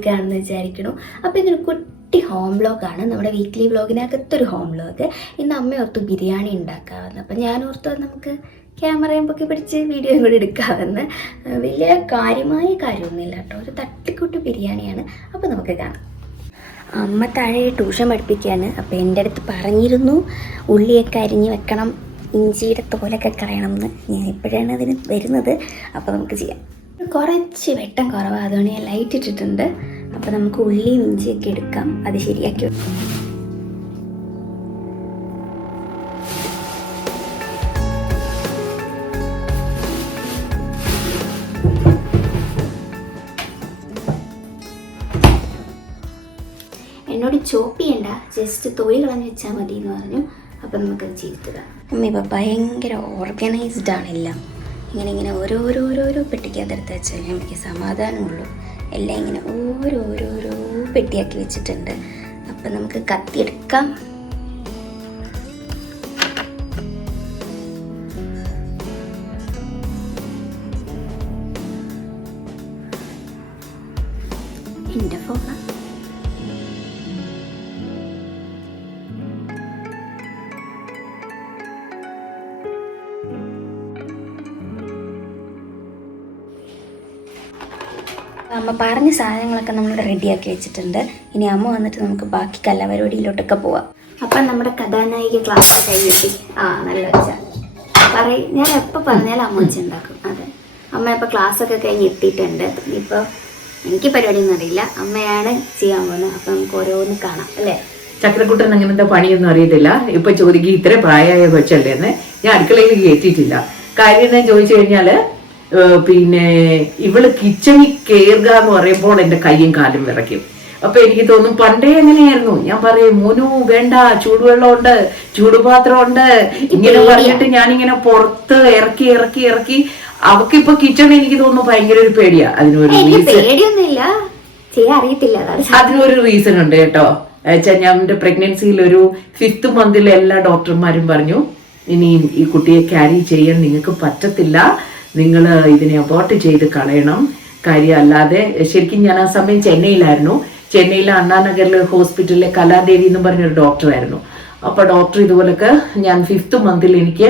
സുഖമാണെന്ന് വിചാരിക്കണം. അപ്പോൾ ഇതൊരു കുട്ടി ഹോം വ്ലോഗാണ്, നമ്മുടെ വീക്ക്ലി വ്ലോഗിനകത്തൊരു ഹോം വ്ലോഗ്. ഇന്ന് അമ്മ ഓർത്ത് ബിരിയാണി ഉണ്ടാക്കാമെന്ന്. അപ്പം ഞാൻ ഓർത്ത് നമുക്ക് ക്യാമറയും പൊക്കി പിടിച്ച് വീഡിയോയും കൂടി എടുക്കാമെന്ന്. വലിയ കാര്യമൊന്നുമില്ല കേട്ടോ, ഒരു തട്ടിക്കൂട്ട് ബിരിയാണിയാണ്. അപ്പോൾ നമുക്ക് കാണാം. അമ്മ താഴെ ട്യൂഷൻ പഠിപ്പിക്കുകയാണ്. അപ്പോൾ എൻ്റെ അടുത്ത് പറഞ്ഞിരുന്നു ഉള്ളിയൊക്കെ അരിഞ്ഞ് വെക്കണം, ഇഞ്ചിയുടെ തോലൊക്കെ കളയണം എന്ന്. ഞാൻ ഇപ്പോഴാണ് അതിന് വരുന്നത്. അപ്പോൾ നമുക്ക് ചെയ്യാം. കുറച്ച് വെട്ടം കുറവാണ്, അതുകൊണ്ട് ഞാൻ ലൈറ്റ് ഇട്ടിട്ടുണ്ട്. അപ്പോൾ നമുക്ക് ഉള്ളിയും ഇഞ്ചിയൊക്കെ എടുക്കാം, അത് ശരിയാക്കി വെക്കാം. എന്നോട് ചോപ്പ് ചെയ്യണ്ട, ജസ്റ്റ് തൊലി കളഞ്ഞ് വെച്ചാൽ മതി എന്ന് പറഞ്ഞു. അപ്പം നമുക്കത് ചെയ്തിടുക. അമ്മ ഇപ്പോൾ ഭയങ്കര ഓർഗനൈസ്ഡ് ആണ് എല്ലാം. ഇങ്ങനെ ഓരോരോ പെട്ടിക്കകത്തെടുത്ത് വെച്ചാൽ എനിക്ക് സമാധാനമുള്ളൂ. എല്ലാം ഇങ്ങനെ ഓരോരോ പെട്ടിയാക്കി വെച്ചിട്ടുണ്ട്. അപ്പം നമുക്ക് കത്തിയെടുക്കാം. എൻ്റെ ഫോണാണ്. അമ്മ പറഞ്ഞ സാധനങ്ങളൊക്കെ നമ്മൾ റെഡിയാക്കി വെച്ചിട്ടുണ്ട്. ഇനി അമ്മ വന്നിട്ട് നമുക്ക് ബാക്കി കലാപരിപാടിയിലോട്ടൊക്കെ പോവാം. അപ്പം നമ്മുടെ കഥാനായിക ക്ലാസ് കഴിഞ്ഞിട്ട് നല്ല വെച്ചാൽ ഞാൻ എപ്പോൾ പറഞ്ഞാലും അമ്മ വെച്ചുണ്ടാക്കും. അതെ, അമ്മ ഇപ്പോൾ ക്ലാസ്സൊക്കെ കഴിഞ്ഞ് എത്തിയിട്ടുണ്ട്. ഇപ്പോൾ എനിക്ക് പരിപാടിയൊന്നും അറിയില്ല, അമ്മയാണ് ചെയ്യാൻ പോകുന്നത്. അപ്പം നമുക്ക് ഓരോന്ന് കാണാം അല്ലേ. ചക്രക്കുട്ടൻ അങ്ങനത്തെ പണിയൊന്നും അറിയത്തില്ല. ഇപ്പൊ ചോദിക്കും ഇത്ര പ്രായമായ കൊച്ചല്ലേന്ന്. ഞാൻ അടുക്കളയിൽ കയറ്റിയിട്ടില്ല. കാര്യം എന്താ ചോദിച്ചു കഴിഞ്ഞാല്, പിന്നെ ഇവള് കിച്ചണിൽ കയറുക എന്ന് പറയുമ്പോൾ എൻ്റെ കയ്യും കാലും വിറയ്ക്കും. അപ്പൊ എനിക്ക് തോന്നും പണ്ടേ എങ്ങനെയായിരുന്നു. ഞാൻ പറയും മോനു വേണ്ട, ചൂടുവെള്ളമുണ്ട്, ചൂടുപാത്രമുണ്ട്, ഇങ്ങനെ പറഞ്ഞിട്ട് ഞാനിങ്ങനെ പുറത്ത് ഇറക്കി അവക്കിപ്പോ കിച്ചൺ എനിക്ക് തോന്നുന്നു ഭയങ്കര ഒരു പേടിയാ. അതിനൊരു റീസൺ ഉണ്ട് കേട്ടോ. ഞാൻ എന്റെ പ്രഗ്നൻസിയിൽ ഒരു 5th മന്തിൽ എല്ലാ ഡോക്ടർമാരും പറഞ്ഞു ഇനിയും ഈ കുട്ടിയെ ക്യാരി ചെയ്യാൻ നിങ്ങൾക്ക് പറ്റത്തില്ല, നിങ്ങൾ ഇതിനെ അബോർട്ട് ചെയ്ത് കളയണം. കാര്യം അല്ലാതെ ശരിക്കും ഞാൻ ആ സമയം ചെന്നൈയിലായിരുന്നു. ചെന്നൈയിലെ അണ്ണാനഗറിലെ ഹോസ്പിറ്റലിലെ കലാദേവി എന്ന് പറഞ്ഞൊരു ഡോക്ടറായിരുന്നു. അപ്പോൾ ഡോക്ടർ ഇതുപോലൊക്കെ ഞാൻ 5th മന്തിൽ എനിക്ക്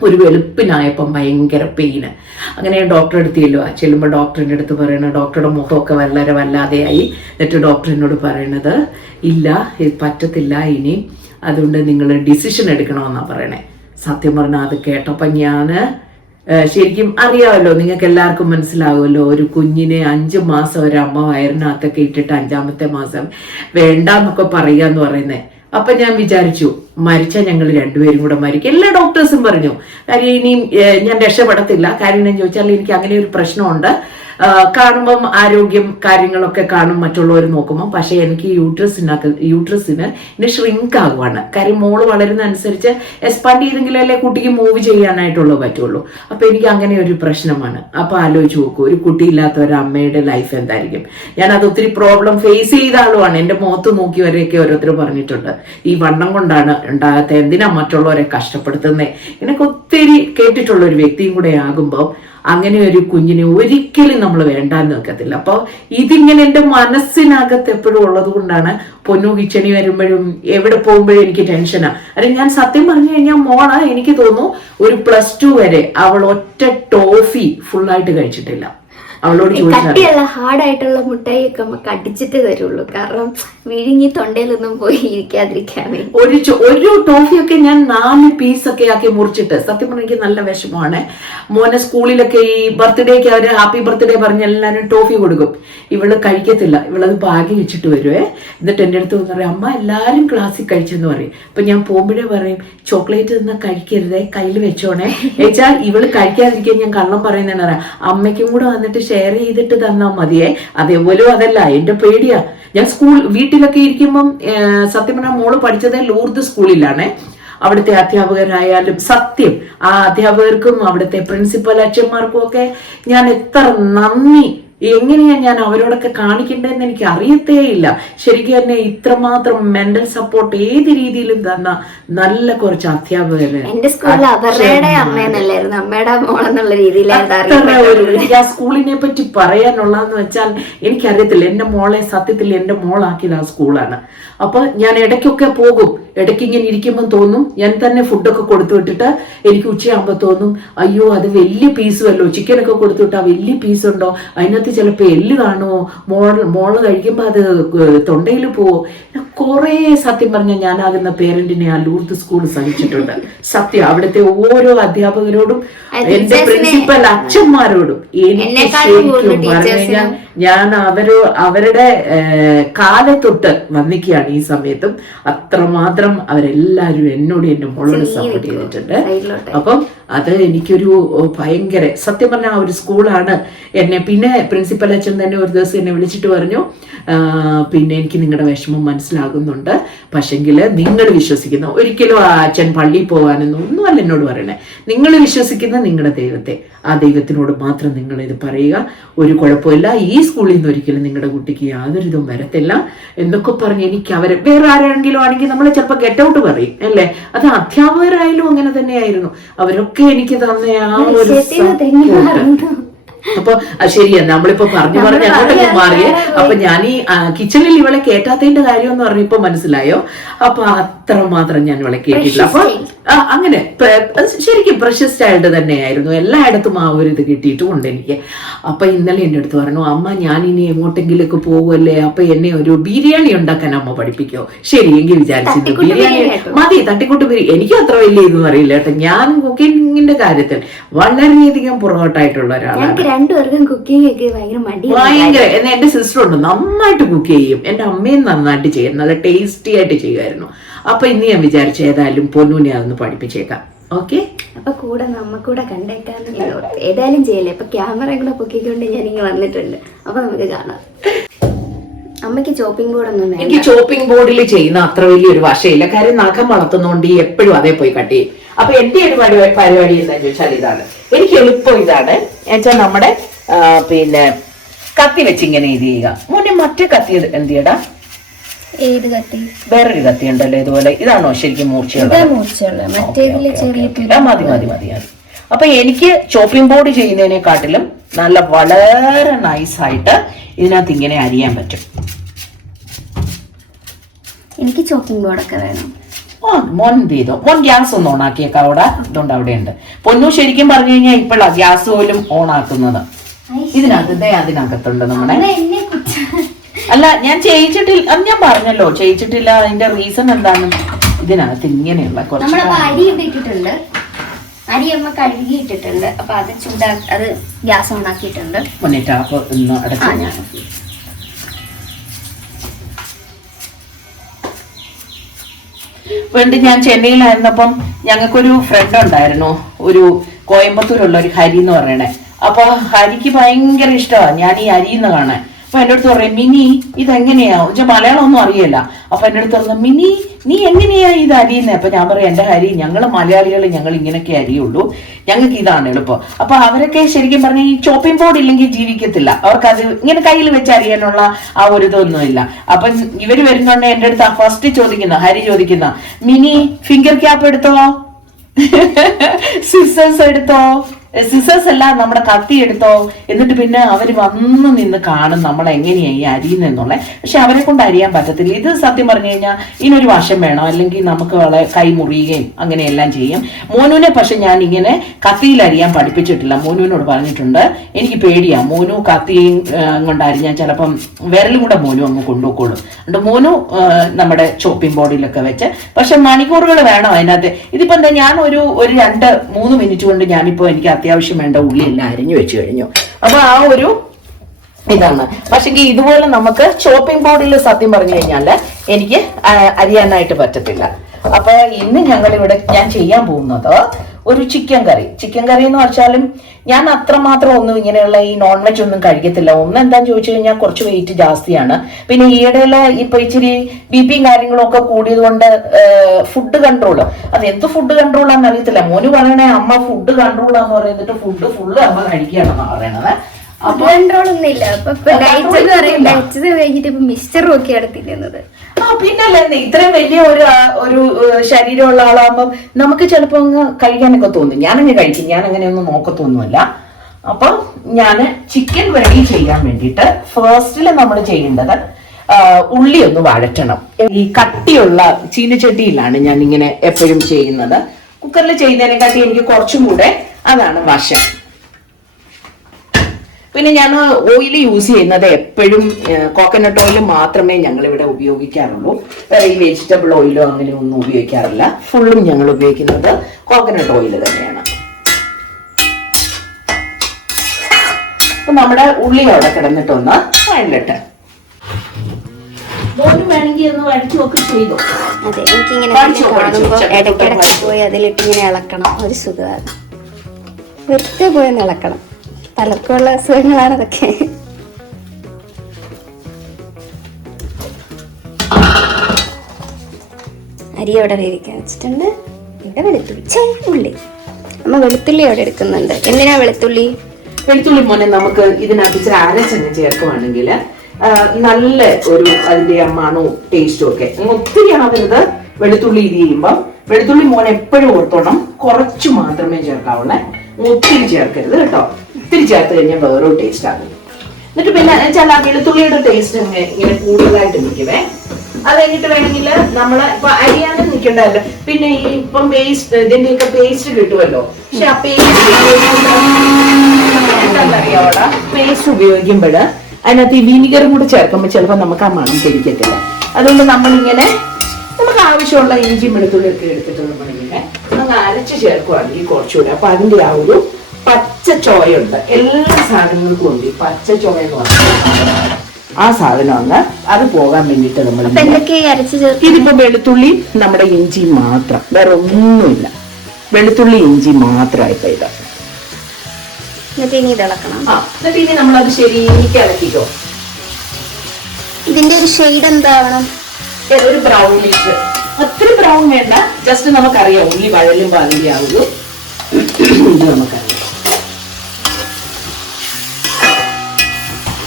ഒരു വെളുപ്പിനായപ്പം ഭയങ്കര പെയിന്. അങ്ങനെ ഡോക്ടറെ അടുത്ത് ചെല്ലുമ്പോൾ ഡോക്ടറിൻ്റെ അടുത്ത് പറയണ, ഡോക്ടറുടെ മുഖമൊക്കെ വളരെ വല്ലാതെയായി. എന്നിട്ട് ഡോക്ടർ എന്നോട് പറയണത് ഇല്ല ഇത് പറ്റത്തില്ല ഇനി, അതുകൊണ്ട് നിങ്ങൾ ഡിസിഷൻ എടുക്കണമെന്നാണ് പറയണേ. സത്യം പറഞ്ഞാൽ അത് കേട്ടപ്പോൾ ഞാൻ ശരിക്കും അറിയാമല്ലോ, നിങ്ങൾക്ക് എല്ലാവർക്കും മനസ്സിലാവുമല്ലോ, ഒരു കുഞ്ഞിനെ 5 മാസം ഒരു അമ്മ വയറിനകത്തൊക്കെ ഇട്ടിട്ട് 5ാമത്തെ മാസം വേണ്ടെന്നൊക്കെ പറയുക എന്ന് പറയുന്നത്. അപ്പൊ ഞാൻ വിചാരിച്ചു മരിച്ചാൽ ഞങ്ങൾ രണ്ടുപേരും കൂടെ മരിക്കും. എല്ലാ ഡോക്ടേഴ്സും പറഞ്ഞു കാര്യം ഇനിയും ഞാൻ രക്ഷപ്പെടത്തില്ല. കാര്യം എന്ന് ചോദിച്ചാൽ എനിക്ക് അങ്ങനെ ഒരു പ്രശ്നമുണ്ട്. കാണുമ്പം ആരോഗ്യം കാര്യങ്ങളൊക്കെ കാണും മറ്റുള്ളവർ നോക്കുമ്പോൾ. പക്ഷേ എനിക്ക് യൂട്രസിന് ഇനി ഷ്രിങ്ക് ആകുവാണ്. കാര്യം മോള് വളരുന്ന അനുസരിച്ച് എക്സ്പാൻഡ് ചെയ്തെങ്കിലല്ലേ കുട്ടിക്ക് മൂവ് ചെയ്യാനായിട്ടുള്ളത് പറ്റുള്ളൂ. അപ്പൊ എനിക്ക് അങ്ങനെ ഒരു പ്രശ്നമാണ്. അപ്പൊ ആലോചിച്ച് നോക്കൂ, ഒരു കുട്ടിയില്ലാത്ത ഒരു അമ്മയുടെ ലൈഫ് എന്തായിരിക്കും. ഞാനത് ഒത്തിരി പ്രോബ്ലം ഫേസ് ചെയ്ത ആളുമാണ്. എൻ്റെ മുഖത്ത് നോക്കി വരെയൊക്കെ ഓരോരുത്തർ പറഞ്ഞിട്ടുണ്ട് ഈ വണ്ണം കൊണ്ടാണ് ഉണ്ടാകാത്ത, എന്തിനാ മറ്റുള്ളവരെ കഷ്ടപ്പെടുത്തുന്നേ. എനിക്ക് ഒത്തിരി കേട്ടിട്ടുള്ള ഒരു വ്യക്തിയും കൂടെ ആകുമ്പോൾ അങ്ങനെ ഒരു കുഞ്ഞിനെ ഒരിക്കലും നമ്മൾ വേണ്ടാന്ന് വെക്കത്തില്ല. അപ്പോൾ ഇതിങ്ങനെ എൻ്റെ മനസ്സിനകത്ത് എപ്പോഴും ഉള്ളത് കൊണ്ടാണ് പൊന്നു കിച്ചണി വരുമ്പോഴും എവിടെ പോകുമ്പോഴും എനിക്ക് ടെൻഷനാണ്. അല്ലെങ്കിൽ ഞാൻ സത്യം പറഞ്ഞു കഴിഞ്ഞാൽ മോള് എനിക്ക് തോന്നുന്നു ഒരു +2 വരെ അവൾ ഒറ്റ ടോഫി ഫുള്ളായിട്ട് കഴിച്ചിട്ടില്ല. അവളോട് ചോദിച്ചാൽ ഹാർഡായിട്ടുള്ള മുട്ടായി ഒക്കെ നമുക്ക് അടിച്ചിട്ട് തരുള്ളൂ, കാരണം വിഴുങ്ങി തൊണ്ടയിലൊന്നും പോയി ഇരിക്കാതിരിക്കാൻ. ഒരു ടോഫിയൊക്കെ ഞാൻ 4 പീസൊക്കെ ആക്കി മുറിച്ചിട്ട്, സത്യം പറഞ്ഞാൽ എനിക്ക് നല്ല വിഷമമാണ്. മോനെ സ്കൂളിലൊക്കെ ഈ ബർത്ത്ഡേക്ക് അവര് ഹാപ്പി ബർത്ത്ഡേ പറഞ്ഞ് എല്ലാവരും ടോഫി കൊടുക്കും. ഇവള് കഴിക്കത്തില്ല, ഇവളത് ബാഗ് വെച്ചിട്ട് വരുവേ. എന്നിട്ട് എൻ്റെ അടുത്ത് പറയും അമ്മ എല്ലാവരും ക്ലാസ്സിൽ കഴിച്ചെന്ന് പറയും. അപ്പൊ ഞാൻ പോകുമ്പോഴേ പറയും ചോക്ലേറ്റ് തന്നാൽ കഴിക്കരുതേ, കയ്യിൽ വെച്ചോണേ. വെച്ചാൽ ഇവള് കഴിക്കാതിരിക്കാൻ ഞാൻ കള്ളം പറയുന്നതെന്ന് പറയാം. അമ്മയ്ക്കും കൂടെ വന്നിട്ട് ഷെയർ ചെയ്തിട്ട് തന്നാൽ മതിയേ. അതേപോലും അതല്ല, എൻ്റെ പേടിയാ. ഞാൻ വീട്ടിലൊക്കെ ഇരിക്കുമ്പം സത്യം പറഞ്ഞാൽ മോള് പഠിച്ചത് ലൂർദ് സ്കൂളിലാണേ. അവിടുത്തെ അധ്യാപകരായാലും സത്യം ആ അധ്യാപകർക്കും അവിടുത്തെ പ്രിൻസിപ്പൽ അച്ഛന്മാർക്കും ഒക്കെ ഞാൻ എത്ര നന്ദി എങ്ങനെയാ ഞാൻ അവരോടൊക്കെ കാണിക്കേണ്ടതെന്ന് എനിക്ക് അറിയത്തേ ഇല്ല. ശരിക്കും തന്നെ ഇത്രമാത്രം മെന്റൽ സപ്പോർട്ട് ഏത് രീതിയിലും തന്ന നല്ല കുറച്ച് അധ്യാപകര് എന്റെ സ്കൂളിൽ അവരുടെ അമ്മയെന്നല്ലായിരുന്നു, അമ്മയുടെ മോളെന്നുള്ള രീതിയിലായിരുന്നു. ആ സ്കൂളിനെ പറ്റി പറയാനുള്ളതെന്ന് വെച്ചാൽ എനിക്കറിയത്തില്ല. എന്റെ മോളെ സത്യത്തിൽ എന്റെ മോളാക്കിയത് ആ സ്കൂളാണ്. അപ്പൊ ഞാൻ ഇടയ്ക്കൊക്കെ പോകും, ഇടയ്ക്ക് ഇങ്ങനെ ഇരിക്കുമ്പോൾ തോന്നും, ഞാൻ തന്നെ ഫുഡൊക്കെ കൊടുത്തു വിട്ടിട്ട് എനിക്ക് ഉച്ചയാകുമ്പോൾ തോന്നും, അയ്യോ അത് വലിയ പീസുമല്ലോ, ചിക്കനൊക്കെ കൊടുത്തു വിട്ടാ വലിയ പീസുണ്ടോ, അതിനകത്ത് ചിലപ്പോൾ എല്ല് കാണുമോ, മോള് കഴിക്കുമ്പോൾ അത് തൊണ്ടയിൽ പോവോ. കുറേ സത്യം പറഞ്ഞ ഞാനാകുന്ന പേരന്റിനെ ആ ലൂർദ് സ്കൂൾ സഹിച്ചിട്ടുണ്ട്. സത്യം, അവിടുത്തെ ഓരോ അധ്യാപകരോടും എന്റെ പ്രിൻസിപ്പൽ അച്ഛന്മാരോടും എനിക്ക് ശരിക്കും പറഞ്ഞു കഴിഞ്ഞാൽ ഞാൻ അവരുടെ കാലത്തൊട്ട് വന്നിക്കുകയാണ് ഈ സമയത്തും. അത്രമാത്രം അവരെല്ലാരും എന്നോട് എന്റെ മോളോട് സപ്പോർട്ട് ചെയ്തിട്ടുണ്ട്. അപ്പം അത് എനിക്കൊരു ഭയങ്കര സത്യം പറഞ്ഞ ആ ഒരു സ്കൂളാണ് എന്നെ. പിന്നെ പ്രിൻസിപ്പൽ അച്ഛൻ തന്നെ ഒരു ദിവസം എന്നെ വിളിച്ചിട്ട് പറഞ്ഞു, പിന്നെ എനിക്ക് നിങ്ങളുടെ വിഷമം മനസ്സിലാകുന്നുണ്ട്, പക്ഷെങ്കിൽ നിങ്ങൾ വിശ്വസിക്കുന്ന, ഒരിക്കലും ആ അച്ഛൻ പള്ളിയിൽ പോകാനൊന്നും ഒന്നുമല്ല എന്നോട് പറയണേ, നിങ്ങൾ വിശ്വസിക്കുന്ന നിങ്ങളുടെ ദൈവത്തെ, ആ ദൈവത്തിനോട് മാത്രം നിങ്ങൾ ഇത് പറയുക, ഒരു കുഴപ്പമില്ല, ഈ സ്കൂളിൽ നിന്ന് ഒരിക്കലും നിങ്ങളുടെ കുട്ടിക്ക് യാതൊരു ഇതും വരത്തില്ല എന്നൊക്കെ പറഞ്ഞ് എനിക്ക് അവരെ, വേറെ ആരെങ്കിലും ആണെങ്കിൽ നമ്മൾ ചിലപ്പോൾ ഗെറ്റ് ഔട്ട് പറയും അല്ലേ, അത് അധ്യാപകരായാലും അങ്ങനെ തന്നെയായിരുന്നു. അവരൊക്കെ എനിക്ക് തന്നെ ആ ഒരു സപ്പോർട്ട്. അപ്പൊ ശരിയാ, നമ്മളിപ്പോ പറഞ്ഞു അങ്ങോട്ടൊക്കെ മാറിയേ. അപ്പൊ ഞാൻ ഈ കിച്ചണിൽ ഇവളെ കേട്ടാത്തതിന്റെ കാര്യം എന്ന് പറഞ്ഞപ്പോ മനസ്സിലായോ. അപ്പൊ അത്രമാത്രം ഞാൻ ഇവളെ കേട്ടിട്ടില്ല. അപ്പൊ അങ്ങനെ ശരിക്കും പ്രഷ്യസ് ചൈൽഡ് തന്നെയായിരുന്നു. എല്ലായിടത്തും ആ ഒരു ഇത് കിട്ടിയിട്ടുമുണ്ട് എനിക്ക്. അപ്പൊ ഇന്നലെ എന്റെ അടുത്ത് പറഞ്ഞു, അമ്മ ഞാൻ ഇനി എങ്ങോട്ടെങ്കിലൊക്കെ പോകുമല്ലേ, അപ്പൊ എന്നെ ഒരു ബിരിയാണി ഉണ്ടാക്കാൻ അമ്മ പഠിപ്പിക്കോ. ശരി എങ്കിൽ വിചാരിച്ചിട്ട് ബിരിയാണി മതി, തട്ടിക്കൂട്ട് ബിരിയാണി. എനിക്കും അത്ര വലിയ ഇതൊന്നും അറിയില്ല കേട്ടോ. ഞാൻ കുക്കിങ്ങിന്റെ കാര്യത്തിൽ വളരെയധികം പുറകോട്ടായിട്ടുള്ള ഒരാളാണ്. രണ്ടുപേർക്കും കുക്കിംഗ് ഒക്കെ ഭയങ്കര. എന്നാ എന്റെ സിസ്റ്റർ ഉണ്ട്, നന്നായിട്ട് കുക്ക് ചെയ്യും. എന്റെ അമ്മയും നന്നായിട്ട് ചെയ്യും, നല്ല ടേസ്റ്റി ആയിട്ട് ചെയ്യുമായിരുന്നു. അപ്പൊ ഇന്ന് ഞാൻ വിചാരിച്ചു ഏതായാലും പൊന്നൂനെ അതൊന്ന് പഠിപ്പിച്ചേക്കാം. ഓക്കെ, അപ്പൊ കൂടെ നമ്മക്കൂടെ കണ്ടേക്കാന്ന് ഏതായാലും ചെയ്യല്ലേ. അപ്പൊ ക്യാമറ കൂടെ പൊക്കിക്കൊണ്ട് ഞാൻ ഇങ്ങനെ വന്നിട്ടുണ്ട്. അപ്പൊ നമുക്ക് കാണാം. അമ്മയ്ക്ക് ചോപ്പിംഗ് ബോർഡ് ഒന്നും എനിക്ക് ചോപ്പിംഗ് ബോർഡിൽ ചെയ്യുന്ന അത്ര വലിയൊരു വശയില്ല. കാര്യം നഖം വളർത്തുന്നോണ്ട് എപ്പോഴും അതേ പോയി കട്ട് ചെയ്യും. അപ്പൊ എന്റെ ഒരു പരിപാടി എന്താ ചോദിച്ചാൽ ഇതാണ്, എനിക്ക് എളുപ്പം ഇതാണ്. എന്നുവെച്ചാൽ നമ്മുടെ പിന്നെ കത്തി വെച്ച് ഇങ്ങനെ ഇത് ചെയ്യുക. മോനെ മറ്റേ കത്തി എന്ത് ചെയ്യടാ, ഏത് കത്തി? വേറൊരു കത്തി ഉണ്ടല്ലോ ഇതുപോലെ, ഇതാണോ ശരിക്കും മൂർച്ചയുള്ളത്? മതി മതി മതി. അപ്പൊ എനിക്ക് ചോപ്പിംഗ് ബോർഡ് ചെയ്യുന്നതിനെക്കാട്ടിലും നല്ല വളരെ നൈസായിട്ട് ഇതിനകത്ത് ഇങ്ങനെ അരിയാൻ പറ്റും. എനിക്ക് ചോപ്പിംഗ് ബോർഡൊക്കെ വേണം. മോൻ എന്ത് ചെയ്തോ, മോൻ ഗ്യാസ് ഒന്ന് ഓണാക്കിയേക്ക. അവിടെ ഇതുകൊണ്ട് അവിടെ ഉണ്ട്. പൊന്നു ശരിക്കും പറഞ്ഞു കഴിഞ്ഞാൽ ഇപ്പോഴാ ഗ്യാസ് പോലും ഓണാക്കുന്നത്. ഇതിനകത്ത് അതിനകത്തുണ്ട് നമ്മുടെ. അല്ല ഞാൻ ചെയ്യിച്ചിട്ടില്ല, അത് ഞാൻ പറഞ്ഞല്ലോ ചെയ്യിച്ചിട്ടില്ല. അതിന്റെ റീസൺ എന്താണ്, ഇതിനകത്ത് ഇങ്ങനെയുള്ള കുറച്ച് അരി ഇട്ടിട്ടുണ്ട്. അരി അമ്മ കഴുകി ഇട്ടിട്ടുണ്ട്. അപ്പൊ അത് അത് ഗ്യാസ് ഓൺ ആക്കിയിട്ടുണ്ട്. മുന്നിട്ട് അപ്പൊ ഒന്ന് അടച്ചു. പണ്ട് ഞാൻ ചെന്നൈയിലായിരുന്നപ്പം ഞങ്ങൾക്കൊരു ഫ്രണ്ട് ഉണ്ടായിരുന്നു, ഒരു കോയമ്പത്തൂരുള്ള ഒരു ഹരി എന്ന് പറയണേ. അപ്പൊ ഹരിക്ക് ഭയങ്കര ഇഷ്ടമാണ് ഞാൻ ഈ അരിന്ന് കാണാൻ. അപ്പൊ എന്റെ അടുത്ത് പറയും, മിനി ഇതെങ്ങനെയാ വെച്ചാൽ മലയാളം ഒന്നും അറിയില്ല. അപ്പൊ എന്റെ അടുത്ത് പറഞ്ഞു, മിനി നീ എങ്ങനെയാ ഇത് അരിയുന്നത്? അപ്പൊ ഞാൻ പറയാം, എന്റെ ഹരി ഞങ്ങൾ മലയാളികൾ ഞങ്ങൾ ഇങ്ങനെയൊക്കെ അരിയുള്ളൂ, ഞങ്ങൾക്ക് ഇതാണ് എളുപ്പം. അപ്പൊ അവരൊക്കെ ശരിക്കും പറഞ്ഞാൽ ഈ ചോപ്പിംഗ് ബോർഡ് ഇല്ലെങ്കിൽ ജീവിക്കത്തില്ല. അവർക്ക് അത് ഇങ്ങനെ കയ്യിൽ വെച്ച് അറിയാനുള്ള ആ ഒരു ഇതൊന്നുമില്ല. അപ്പൊ ഇവര് വരുന്നുണ്ട് എന്റെ അടുത്ത് ഫസ്റ്റ് ചോദിക്കുന്ന, ഹരി ചോദിക്കുന്ന, മിനി ഫിംഗർ ക്യാപ്പ് എടുത്തോ, സിസേഴ്സ് എടുത്തോ, സിസേഴ്സ് അല്ല നമ്മുടെ കത്തി എടുത്തോ. എന്നിട്ട് പിന്നെ അവര് വന്ന് നിന്ന് കാണും നമ്മൾ എങ്ങനെയാ ഈ അരിയുന്നെന്നുള്ള. പക്ഷെ അവരെ കൊണ്ട് അരിയാൻ പറ്റത്തില്ല. ഇത് സത്യം പറഞ്ഞു കഴിഞ്ഞാൽ ഇതിനൊരു വശം വേണം, അല്ലെങ്കിൽ നമുക്ക് വളരെ കൈ മുറിയുകയും അങ്ങനെയെല്ലാം ചെയ്യും. മോനുവിനെ പക്ഷെ ഞാൻ ഇങ്ങനെ കത്തിയിൽ അരിയാൻ പഠിപ്പിച്ചിട്ടില്ല. മോനുവിനോട് പറഞ്ഞിട്ടുണ്ട്, എനിക്ക് പേടിയാ മോനു കത്തിയും കൊണ്ട് അരിഞ്ഞാൽ ചിലപ്പം വിരലും കൂടെ മോനു അങ്ങ് കൊണ്ടുപോയിക്കോളും. അതുകൊണ്ട് മോനു നമ്മുടെ ചോപ്പിംഗ് ബോർഡിലൊക്കെ വെച്ച്, പക്ഷെ മണിക്കൂറുകൾ വേണം അതിനകത്ത്. ഇതിപ്പോ എന്താ, ഞാൻ ഒരു 2-3 മിനിറ്റ് കൊണ്ട് ഞാനിപ്പോ എനിക്ക് അത്യാവശ്യം വേണ്ട ഉള്ളി എല്ലാം അരിഞ്ഞു വെച്ച് കഴിഞ്ഞു. അപ്പൊ ആ ഒരു ഇതാണ്. പക്ഷെങ്കിൽ ഇതുപോലെ നമുക്ക് ചോപ്പിംഗ് ബോർഡിൽ സത്യം പറഞ്ഞു കഴിഞ്ഞാല് എനിക്ക് അരിയാനായിട്ട് പറ്റത്തില്ല. അപ്പൊ ഇന്ന് ഞാൻ ചെയ്യാൻ പോകുന്നത് ഒരു ചിക്കൻ കറി. ചിക്കൻ കറി എന്ന് വെച്ചാലും ഞാൻ അത്രമാത്രം ഒന്നും ഇങ്ങനെയുള്ള ഈ നോൺ വെജ് ഒന്നും കഴിക്കത്തില്ല. എന്താന്ന് ചോദിച്ചു കഴിഞ്ഞാൽ കുറച്ച് വെയിറ്റ് ജാസ്തിയാണ്. പിന്നെ ഈയിടെയുള്ള ഇപ്പൊ ഇച്ചിരി BP കാര്യങ്ങളും ഒക്കെ കൂടിയത് കൊണ്ട് ഫുഡ് കൺട്രോൾ, അത് എന്ത് ഫുഡ് കൺട്രോൾ ആണെന്ന് അറിയത്തില്ല. മോന് പറയണേ അമ്മ ഫുഡ് കൺട്രോൾ ആന്ന് പറയുന്നിട്ട് ഫുഡ് ഫുള്ള് അമ്മ കഴിക്കുകയാണെന്നാണ് പറയണത്. കൺട്രോളൊന്നും ഇല്ല. ഡയറ്റ് കഴിഞ്ഞിട്ട് ഇപ്പൊ മിക്സ്ചറും ഒക്കെയാണ് തിന്നുന്നത്. പിന്നല്ലേ ഇത്രയും വലിയ ഒരു ശരീരമുള്ള ആളാകുമ്പം നമുക്ക് ചിലപ്പോ അങ്ങ് കഴിക്കാനൊക്കെ തോന്നും. ഞാനങ്ങനെ കഴിക്കും, ഞാൻ അങ്ങനെയൊന്നും നോക്കത്തൊന്നുമല്ല. അപ്പൊ ഞാന് ചിക്കൻ റെഡി ചെയ്യാൻ വേണ്ടിയിട്ട് ഫസ്റ്റില് നമ്മൾ ചെയ്യേണ്ടത് ഉള്ളി ഒന്ന് വഴറ്റണം. ഈ കട്ടിയുള്ള ചീനച്ചട്ടിയിലാണ് ഞാൻ ഇങ്ങനെ എപ്പോഴും ചെയ്യുന്നത്. കുക്കറിൽ ചെയ്യുന്നതിനെക്കാട്ടി എനിക്ക് കുറച്ചും കൂടെ അതാണ് വശം. പിന്നെ ഞാൻ ഓയിൽ യൂസ് ചെയ്യുന്നത് എപ്പോഴും കോക്കനട്ട് ഓയിൽ മാത്രമേ ഞങ്ങൾ ഇവിടെ ഉപയോഗിക്കാറുള്ളൂ. വേറെ ഈ വെജിറ്റബിൾ ഓയിലോ അങ്ങനെ ഒന്നും ഉപയോഗിക്കാറില്ല. ഫുള്ളും ഞങ്ങൾ ഉപയോഗിക്കുന്നത് കോക്കനട്ട് ഓയിൽ തന്നെയാണ്. അപ്പൊ നമ്മുടെ ഉള്ളി അവിടെ കിടന്നിട്ടൊന്ന് വഴലട്ടെ. വേണമെങ്കിൽ ഒന്ന് വഴറ്റി ഒക്കെ ചെയ്തോ. അതെ, എനിക്കിങ്ങനെ കാണുമ്പോ ഇടയ്ക്കിടയ്ക്ക് പോയി അതിലിട്ട് ഇങ്ങനെ ഇളക്കണം. ഒരു സുഖമാണ്. വെറുതെ പോയി ഇളക്കണം. പലർക്കുള്ള അസുഖങ്ങളാണ് അതൊക്കെ. അരി അവിടെ വേവിക്കാൻ വെച്ചിട്ടുണ്ട്. ഇവിടെ വെളുത്തുള്ളി ഉള്ളി. അമ്മ വെളുത്തുള്ളി അവിടെ എടുക്കുന്നുണ്ട്. എന്തിനാ വെളുത്തുള്ളി? വെളുത്തുള്ളി മോനെ നമുക്ക് ഇതിനകത്ത് ഇച്ചിരി അരച്ചങ്ങ് ചേർക്കുവാണെങ്കിൽ നല്ല ഒരു അതിന്റെ മണവും ടേസ്റ്റും ഒക്കെ. ഒത്തിരി ആവരുത് വെളുത്തുള്ളി ഇത് ചെയ്യുമ്പം. വെളുത്തുള്ളി മോനെ എപ്പോഴും ഓർത്തോണം, കുറച്ച് മാത്രമേ ചേർക്കാവുള്ളേ, ഒത്തിരി ചേർക്കരുത് കേട്ടോ. ഒത്തിരി ചേർത്ത് കഴിഞ്ഞാൽ വേറൊരു ടേസ്റ്റ് ആകും. എന്നിട്ട് പിന്നെ ചില വെളുത്തുള്ളിയുടെ ടേസ്റ്റ് ഇങ്ങനെ കൂടുതലായിട്ട് നിൽക്കുവേ. അത് കഴിഞ്ഞിട്ട് വേണമെങ്കിൽ നമ്മള് ഇപ്പൊ അരിയാനും നിൽക്കണ്ടല്ലോ. പിന്നെ ഈ ഇപ്പം പേസ്റ്റ് ഇതിന്റെയൊക്കെ പേസ്റ്റ് കിട്ടുമല്ലോ. പക്ഷെ ആ പേസ്റ്റ് ഉപയോഗിക്കുമ്പോൾ അതിനകത്ത് ഈ വിനിഗറും കൂടെ ചേർക്കുമ്പോൾ ചിലപ്പോൾ നമുക്ക് ആ മണം പിടിക്കത്തില്ല. അതുകൊണ്ട് നമ്മളിങ്ങനെ നമുക്ക് ആവശ്യമുള്ള ഇഞ്ചിയും വെളുത്തുള്ളിയൊക്കെ എടുത്തിട്ട് നമ്മളിങ്ങനെ അങ്ങ് അരച്ച് ചേർക്കുവാണെങ്കിൽ കുറച്ചുകൂടെ. അപ്പൊ അതിന്റെ ആ ഒരു പച്ച ചോയുണ്ട്, എല്ലാ സാധനങ്ങൾക്കും ഉണ്ട് ഈ പച്ച ചോയ എന്ന് പറഞ്ഞാൽ. ആ സാധനം അങ്ങ് അത് പോകാൻ വേണ്ടിട്ട് നമ്മൾ ഇതിപ്പോ വെളുത്തുള്ളി നമ്മുടെ ഇഞ്ചി മാത്രം, വേറെ ഒന്നുമില്ല. വെളുത്തുള്ളി ഇഞ്ചി മാത്രമായിപ്പോ ഇത്. എന്നിട്ട് ഇനി നമ്മളത് ശരിക്ക് ഇളക്കിക്കോ. ഇതിന്റെ ഒരു ഷെയ്ഡ് എന്താവണം? ഒരു ബ്രൗണിഷ്, ഒത്തിരി ബ്രൗൺ വേണ്ട. ജസ്റ്റ് നമുക്കറിയാം ഉള്ളി വഴലുമ്പോ അതിന്റെ ആ ഒരു ഇത് നമുക്കറിയാം.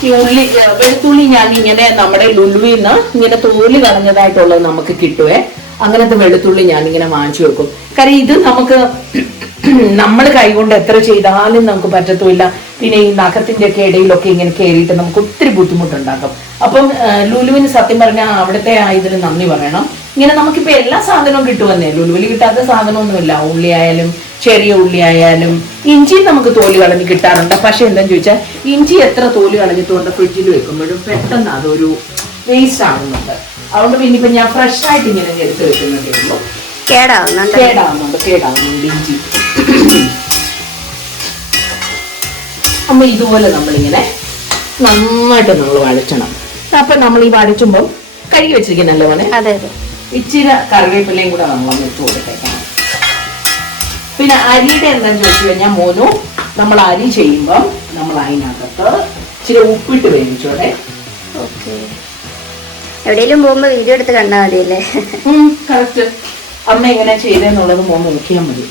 ഈ ഉള്ളി വെളുത്തുള്ളി ഞാൻ ഇങ്ങനെ നമ്മുടെ ലുലുവിന്ന് ഇങ്ങനെ തോല് കളഞ്ഞതായിട്ടുള്ളത് നമുക്ക് കിട്ടുവേ. അങ്ങനത്തെ വെളുത്തുള്ളി ഞാനിങ്ങനെ വാങ്ങിച്ചു വെക്കും. കാര്യം ഇത് നമുക്ക് നമ്മൾ കൈകൊണ്ട് എത്ര ചെയ്താലും നമുക്ക് പറ്റത്തുമില്ല. പിന്നെ ഈ നഖത്തിന്റെ ഒക്കെ ഇടയിലൊക്കെ ഇങ്ങനെ കയറിയിട്ട് നമുക്ക് ഒത്തിരി ബുദ്ധിമുട്ടുണ്ടാക്കും. അപ്പം ലുലുവിന് സത്യം പറഞ്ഞാൽ അവിടുത്തെ ഇതിന് നന്ദി പറയണം. ഇങ്ങനെ നമുക്കിപ്പോ എല്ലാ സാധനവും കിട്ടുമെന്നേ. ലുലുവിൽ കിട്ടാത്ത സാധനമൊന്നുമില്ല. ഉള്ളി ആയാലും ചെറിയ ഉള്ളി ആയാലും ഇഞ്ചി നമുക്ക് തോല് കളഞ്ഞ് കിട്ടാറുണ്ട്. പക്ഷെ എന്താന്ന് ചോദിച്ചാൽ ഇഞ്ചി എത്ര തോല് കളഞ്ഞിട്ടുണ്ട് ഫ്രിഡ്ജിൽ വെക്കുമ്പോഴും പെട്ടെന്ന് അതൊരു വേസ്റ്റ് ആകുന്നുണ്ട്. അതുകൊണ്ട് പിന്നെ ഇപ്പൊ ഞാൻ ഫ്രഷ് ആയിട്ട് ഇങ്ങനെ എടുത്ത് വെക്കുന്നതേ ഉള്ളൂ. കേടാവുന്നുണ്ട് ഇഞ്ചി. അപ്പൊ ഇതുപോലെ നമ്മളിങ്ങനെ നന്നായിട്ട് നമ്മൾ വഴറ്റണം. അപ്പൊ നമ്മൾ ഈ വഴറ്റുമ്പോൾ കഴുകി വെച്ചിരിക്കുന്നല്ലോ പോലെ ഇച്ചിരി കറിവേപ്പിലയും കൂടെ നമ്മളൊന്ന് ഇട്ട് കൊടുത്തേക്കണം. പിന്നെ അരിയുടെ എന്താന്ന് ചോദിച്ചു കഴിഞ്ഞാൽ മോനു, നമ്മൾ അരി ചെയ്യുമ്പോൾ നമ്മൾ അതിനകത്ത് ഇച്ചിരി ഉപ്പിട്ട് വേവിച്ചോടെ. എവിടെയെങ്കിലും പോകുമ്പോ വീഡിയോ എടുത്ത് കണ്ടാൽ മതിയല്ലേ? കറക്റ്റ്. അമ്മ എങ്ങനെ ചെയ്തെന്നുള്ളത് മോൻ നോക്കിയാൽ മതി.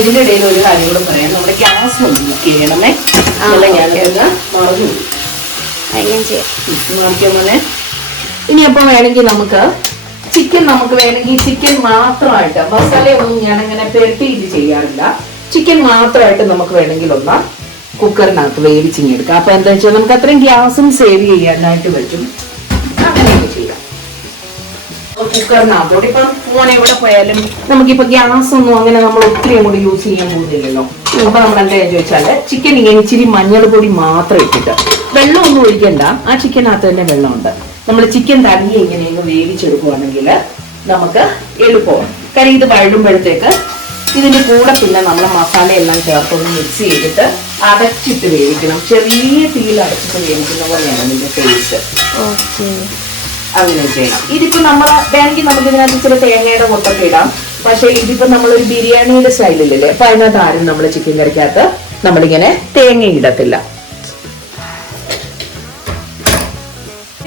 ഇതിന്റെ ഇടയിൽ ഒരു കാര്യം കൂടെ പറയാം. നമ്മുടെ ഗ്യാസ് ഒന്ന് ബുക്ക് ചെയ്യണമേ. ഞാനത് മറന്നു മോനെ. ഇനി അപ്പൊ വേണമെങ്കിൽ നമുക്ക് ചിക്കൻ മാത്രമായിട്ട്, മസാലയൊന്നും ഞാനങ്ങനെ പെരട്ടിയിട്ട് ചെയ്യാറില്ല. ചിക്കൻ മാത്രമായിട്ട് നമുക്ക് വേണമെങ്കിൽ ഒന്ന് കുക്കറിനകത്ത് വേവിച്ചിങ്ങെടുക്കാം. അപ്പൊ എന്താ വെച്ചാൽ നമുക്ക് അത്രയും ഗ്യാസും സേവ് ചെയ്യാനായിട്ട് പറ്റും. അങ്ങനെയൊക്കെ ചെയ്യാം. കുക്കറിനകത്തോട്ട് ഇപ്പം മോനെ എവിടെ പോയാലും നമുക്കിപ്പോ ഗ്യാസ് ഒന്നും അങ്ങനെ നമ്മൾ ഒത്തിരി അങ്ങോട്ട് യൂസ് ചെയ്യാൻ പോകുന്നില്ലല്ലോ. അപ്പൊ നമ്മൾ എന്താ ചോദിച്ചാല് ചിക്കൻ ഇങ്ങനെ ഇച്ചിരി മഞ്ഞൾ പൊടി മാത്രം ഇട്ടിട്ട്, വെള്ളം ഒന്നും ഒഴിക്കണ്ട, ആ ചിക്കനകത്ത് തന്നെ വെള്ളമുണ്ട്. നമ്മൾ ചിക്കൻ തനിയെ ഇങ്ങനെയൊന്ന് വേവിച്ചെടുക്കുവാണെങ്കിൽ നമുക്ക് എളുപ്പമാണ്. കാര്യം ഇത് വഴുമ്പോഴത്തേക്ക് ഇതിന്റെ കൂടെ പിന്നെ നമ്മൾ മസാല എല്ലാം ചേർത്തൊന്ന് മിക്സ് ചെയ്തിട്ട് അടച്ചിട്ട് വേവിക്കണം. ചെറിയ തീയിൽ അടച്ചിട്ട് വേവിക്കുന്ന പോലെയാണ് ഇതിന്റെ ടേസ്റ്റ്. അങ്ങനെ ചെയ്യണം. ഇതിപ്പോ നമ്മൾ വേണമെങ്കിൽ നമുക്ക് ഇതിനകത്ത് ഇച്ചിരി തേങ്ങയുടെ കൊത്തൊക്കെ ഇടാം. പക്ഷെ ഇതിപ്പോ നമ്മളൊരു ബിരിയാണിയുടെ സ്റ്റൈലിലല്ലേ, അപ്പൊ അതിനകത്ത് ആരും നമ്മൾ ചിക്കൻ കറിക്കകത്ത് നമ്മളിങ്ങനെ തേങ്ങ ഇടത്തില്ല.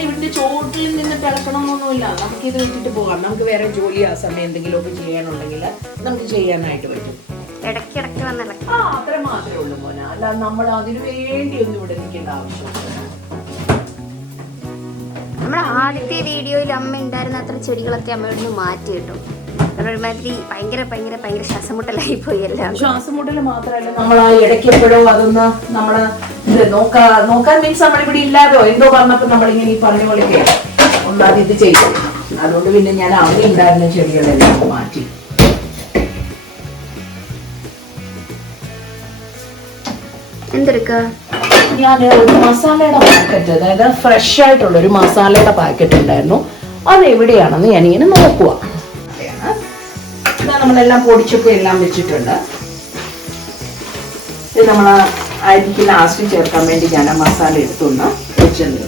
ഇവിടുത്തെ ചോട്ടിൽ നിന്ന് കിടക്കണമെന്നൊന്നുമില്ല, നമുക്ക് ഇത് വിട്ടിട്ട് പോകാം. നമുക്ക് വേറെ ജോലി ആ സമയം എന്തെങ്കിലുമൊക്കെ ചെയ്യാനുണ്ടെങ്കിൽ നമുക്ക് ചെയ്യാനായിട്ട് പറ്റും. ഇടയ്ക്കിടയ്ക്ക് വന്നല്ലേ അത്ര മാത്രമേ ഉള്ളൂ മോനെ, അല്ല നമ്മൾ അതിനു വേണ്ടി ഒന്നും ഇവിടെ നിൽക്കേണ്ട ആവശ്യമില്ല. നമ്മുടെ ആദ്യത്തെ വീഡിയോയിൽ അമ്മ ഉണ്ടായിരുന്ന അത്ര ചെടികളൊക്കെ അമ്മയോട് മാറ്റി കിട്ടും. ഒരുമാതിരി ഭയങ്കര ഭയങ്കര ഭയങ്കര ശ്വാസമുട്ടലായി പോയി. എല്ലാം ശ്വാസമുട്ടൽ മാത്രമല്ല, നമ്മൾ ആ ഇടയ്ക്ക് എപ്പോഴും അതൊന്ന് നമ്മള് ഇത് നോക്കാൻ മീൻസ് നമ്മളിവിടെ ഇല്ലാതോ എന്തോ പറഞ്ഞപ്പോ നമ്മളിങ്ങനെ ഈ പറഞ്ഞ പോലെയൊക്കെ ഒന്നാമത് ഇത് ചെയ്തു. അതുകൊണ്ട് പിന്നെ ഞാൻ അവിടെ ഉണ്ടായിരുന്ന ചെടികളെല്ലാം മാറ്റി. എന്തെടുക്ക ഞാൻ ഒരു മസാലയുടെ പാക്കറ്റ്, അതായത് ഫ്രഷ് ആയിട്ടുള്ള ഒരു മസാലയുടെ പാക്കറ്റ് ഉണ്ടായിരുന്നു. അത് എവിടെയാണെന്ന് ഞാനിങ്ങനെ നോക്കുക. നമ്മളെല്ലാം പൊടിച്ചൊക്കെ എല്ലാം വെച്ചിട്ടുണ്ട്. ഇത് നമ്മൾ അരിക്ക് ലാസ്റ്റ് ചേർക്കാൻ വേണ്ടി ഞാൻ ആ മസാല എടുത്തുനിന്ന് വെച്ചത്.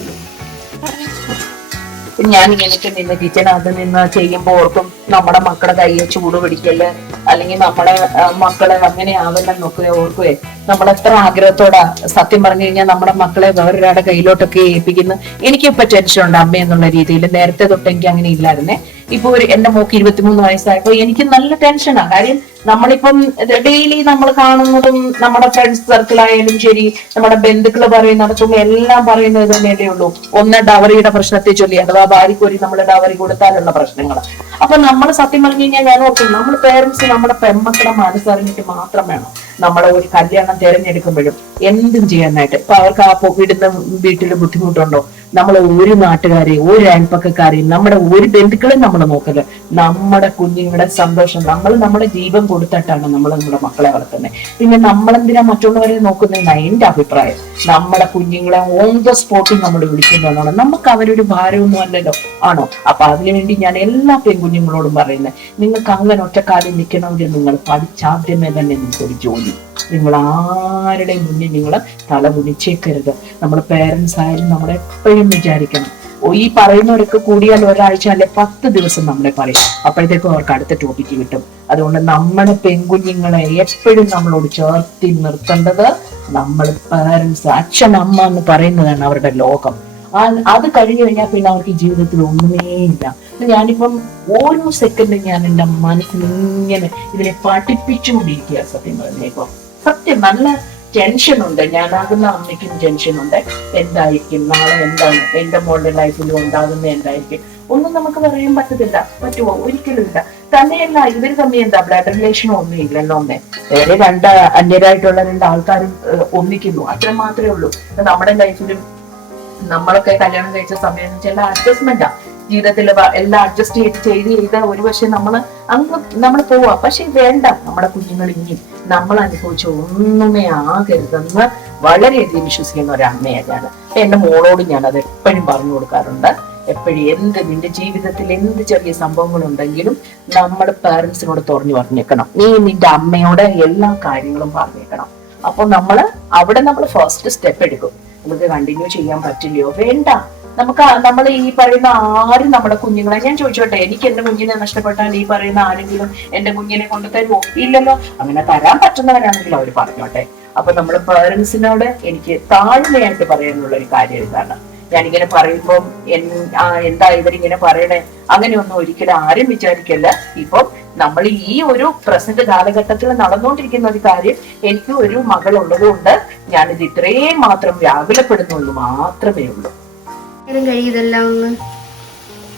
ഞാനിങ്ങനെ നിന്ന് കിച്ചണകത്ത് നിന്ന് ചെയ്യുമ്പോൾ ഓർക്കും നമ്മുടെ മക്കളുടെ കയ്യെ ചൂട് പിടിക്കല്, അല്ലെങ്കിൽ നമ്മുടെ മക്കളെ അങ്ങനെ ആവല്ലെന്നൊക്കെ ഓർക്കുവേ. നമ്മളെത്ര ആഗ്രഹത്തോടാ സത്യം പറഞ്ഞു കഴിഞ്ഞാൽ നമ്മുടെ മക്കളെ വേറൊരാളുടെ കയ്യിലോട്ടൊക്കെ ഏൽപ്പിക്കുന്നു. എനിക്കിപ്പോ ടെൻഷൻ ഉണ്ട് അമ്മ എന്നുള്ള രീതിയിൽ. നേരത്തെ തൊട്ട് എനിക്ക് അങ്ങനെ ഇല്ലായിരുന്നേ. ഇപ്പൊ എന്റെ മോക്ക് 23 വയസ്സായപ്പോ എനിക്ക് നല്ല ടെൻഷനാ. കാര്യം നമ്മളിപ്പം ഡെയിലി നമ്മൾ കാണുന്നതും നമ്മുടെ ഫ്രണ്ട്സ് സർക്കിളായാലും ശരി, നമ്മുടെ ബന്ധുക്കള് പറയുന്നിടത്തും എല്ലാം പറയുന്നത് തന്നെയല്ലേ ഉള്ളൂ. ഒന്ന് ഡവറിയുടെ പ്രശ്നത്തെ ചൊല്ലി, അഥവാ ഭാര്യക്കൊരു നമ്മൾ ഡവറി കൊടുത്താലുള്ള പ്രശ്നങ്ങൾ. അപ്പൊ നമ്മൾ സത്യം പറഞ്ഞു കഴിഞ്ഞാൽ ഞാൻ ഓർക്കും, നമ്മൾ പേരൻസ് നമ്മുടെ പെൺമക്കളെ മനസ്സറിഞ്ഞിട്ട് മാത്രം വേണം നമ്മളെ ഒരു കല്യാണം തിരഞ്ഞെടുക്കുമ്പോഴും എന്തും ചെയ്യാനായിട്ട്. ഇപ്പൊ അവർക്ക് ആ വിടുന്ന വീട്ടില് ബുദ്ധിമുട്ടുണ്ടോ, നമ്മൾ ഒരു നാട്ടുകാരെയും ഒരു അയൽപ്പക്കാരെയും നമ്മുടെ ഒരു ബന്ധുക്കളെയും നമ്മൾ നോക്കല്. നമ്മുടെ കുഞ്ഞുങ്ങളുടെ സന്തോഷം, നമ്മൾ നമ്മുടെ ജീവൻ കൊടുത്തിട്ടാണ് നമ്മൾ നമ്മുടെ മക്കളെ വളർത്തുന്നത്. പിന്നെ നമ്മളെന്തിനാ മറ്റുള്ളവരെ നോക്കുന്നതെന്നാണ് എന്റെ അഭിപ്രായം. നമ്മുടെ കുഞ്ഞുങ്ങളെ ഓൺ ദ സ്പോട്ടിൽ നമ്മൾ വിളിക്കുന്നതാണ്. നമുക്ക് അവരൊരു ഭാരമൊന്നും അല്ലല്ലോ, ആണോ? അപ്പൊ അതിനുവേണ്ടി ഞാൻ എല്ലാ പെൺകുഞ്ഞുങ്ങളോടും പറയുന്നത്, നിങ്ങൾക്ക് അങ്ങനെ ഒറ്റക്കാലിൽ നിൽക്കണമെങ്കിൽ നിങ്ങൾ പഠിച്ചാദ്യമേ തന്നെ നിങ്ങൾക്കൊരു ജോലി. നിങ്ങൾ ആരുടെയും മുന്നിൽ നിങ്ങൾ തല കുനിച്ചേക്കരുത്. നമ്മുടെ പേരൻസ് ആയാലും നമ്മളെപ്പോഴും വിചാരിക്കണം, ഈ പറയുന്നവരൊക്കെ കൂടിയാൽ ഒരാഴ്ച അല്ലെ 10 ദിവസം നമ്മളെ പറയും. അപ്പോഴത്തേക്കും അവർക്ക് അടുത്ത ടോപ്പിക്ക് കിട്ടും. അതുകൊണ്ട് നമ്മുടെ പെൺകുഞ്ഞുങ്ങളെ എപ്പോഴും നമ്മളോട് ചേർത്തി നിർത്തേണ്ടത് നമ്മൾ പേരൻസ്, അച്ഛൻ അമ്മ എന്ന് പറയുന്നതാണ് അവരുടെ ലോകം. അത് കഴിഞ്ഞു കഴിഞ്ഞാൽ പിന്നെ അവർക്ക് ജീവിതത്തിൽ ഒന്നുമേ ഇല്ല. ഞാനിപ്പം ഓരോ സെക്കൻഡും ഞാൻ എൻ്റെ മനസ്സിലിങ്ങനെ ഇതിനെ പഠിപ്പിച്ചുകൊണ്ടിരിക്കുക. സത്യം പറഞ്ഞേക്കും സത്യം നല്ല ടെൻഷനുണ്ട്. ഞാനാകുന്ന അമ്മയ്ക്കും ടെൻഷനുണ്ട്. എന്തായിരിക്കും നാളെ, എന്താണ് എന്റെ മോളുടെ ലൈഫിൽ ഉണ്ടാകുന്ന എന്തായിരിക്കും ഒന്നും നമുക്ക് പറയാൻ പറ്റത്തില്ല. പറ്റുമോ? ഒരിക്കലും ഇല്ല. തന്നെയല്ല ഇവർ തമ്മിൽ എന്താ ബ്ലഡ് റിലേഷനോ ഒന്നും ഇല്ലല്ലോ. വേറെ അന്യരായിട്ടുള്ള 2 ആൾക്കാരും ഒന്നിക്കുന്നു, അത്ര മാത്രമേ ഉള്ളൂ. നമ്മുടെ ലൈഫിലും നമ്മളൊക്കെ കല്യാണം കഴിച്ച സമയം എന്ന് വെച്ചാൽ അഡ്ജസ്റ്റ്മെന്റാ. ജീവിതത്തിൽ എല്ലാം അഡ്ജസ്റ്റ് ചെയ്ത് ഒരു പക്ഷെ നമ്മൾ പോവാ. പക്ഷെ വേണ്ട, നമ്മുടെ കുഞ്ഞുങ്ങൾ ഇനി നമ്മൾ അനുഭവിച്ച ഒന്നുമേ ആകരുതെന്ന് വളരെയധികം വിശ്വസിക്കുന്ന ഒരു അമ്മയാണ്. എന്റെ മോളോട് ഞാൻ അത് എപ്പോഴും പറഞ്ഞു കൊടുക്കാറുണ്ട്. എപ്പോഴും നിന്റെ ജീവിതത്തിൽ എന്ത് ചെറിയ സംഭവങ്ങളുണ്ടെങ്കിലും നമ്മൾ പാരന്റ്സിനോട് തുറന്നു പറഞ്ഞേക്കണം. നീ നിന്റെ അമ്മയോട് എല്ലാ കാര്യങ്ങളും പറഞ്ഞേക്കണം. അപ്പൊ അവിടെ നമ്മൾ ഫസ്റ്റ് സ്റ്റെപ്പ് എടുക്കും. നമുക്ക് കണ്ടിന്യൂ ചെയ്യാൻ പറ്റില്ലയോ? വേണ്ട. നമ്മൾ ഈ പറയുന്ന ആരും നമ്മുടെ കുഞ്ഞുങ്ങളെ, ഞാൻ ചോദിച്ചോട്ടെ, എനിക്ക് എന്റെ കുഞ്ഞിനെ നഷ്ടപ്പെട്ടാൽ ഈ പറയുന്ന ആരെങ്കിലും എന്റെ കുഞ്ഞിനെ കൊണ്ട് തരുമോ? ഇല്ലല്ലോ. അങ്ങനെ തരാൻ പറ്റുന്നവരാണെങ്കിൽ അവർ പറഞ്ഞോട്ടെ. അപ്പൊ നമ്മൾ പേരൻസിനോട് എനിക്ക് താഴ്മയായിട്ട് പറയാനുള്ള ഒരു കാര്യം ഇതാണ്. ഞാനിങ്ങനെ പറയുമ്പം എന്താ ഇവരിങ്ങനെ പറയണേ, അങ്ങനെയൊന്നും ഒരിക്കലും ആരും വിചാരിക്കല്ല. ഇപ്പം നമ്മൾ ഈ ഒരു പ്രസന്റ് കാലഘട്ടത്തിൽ നടന്നുകൊണ്ടിരിക്കുന്ന ഒരു കാര്യം, എനിക്ക് ഒരു മകൾ ഉള്ളതുകൊണ്ട് ഞാനിത് ഇത്രയും മാത്രം വ്യാകുലപ്പെടുന്നുള്ളൂ മാത്രമേ ഉള്ളൂ.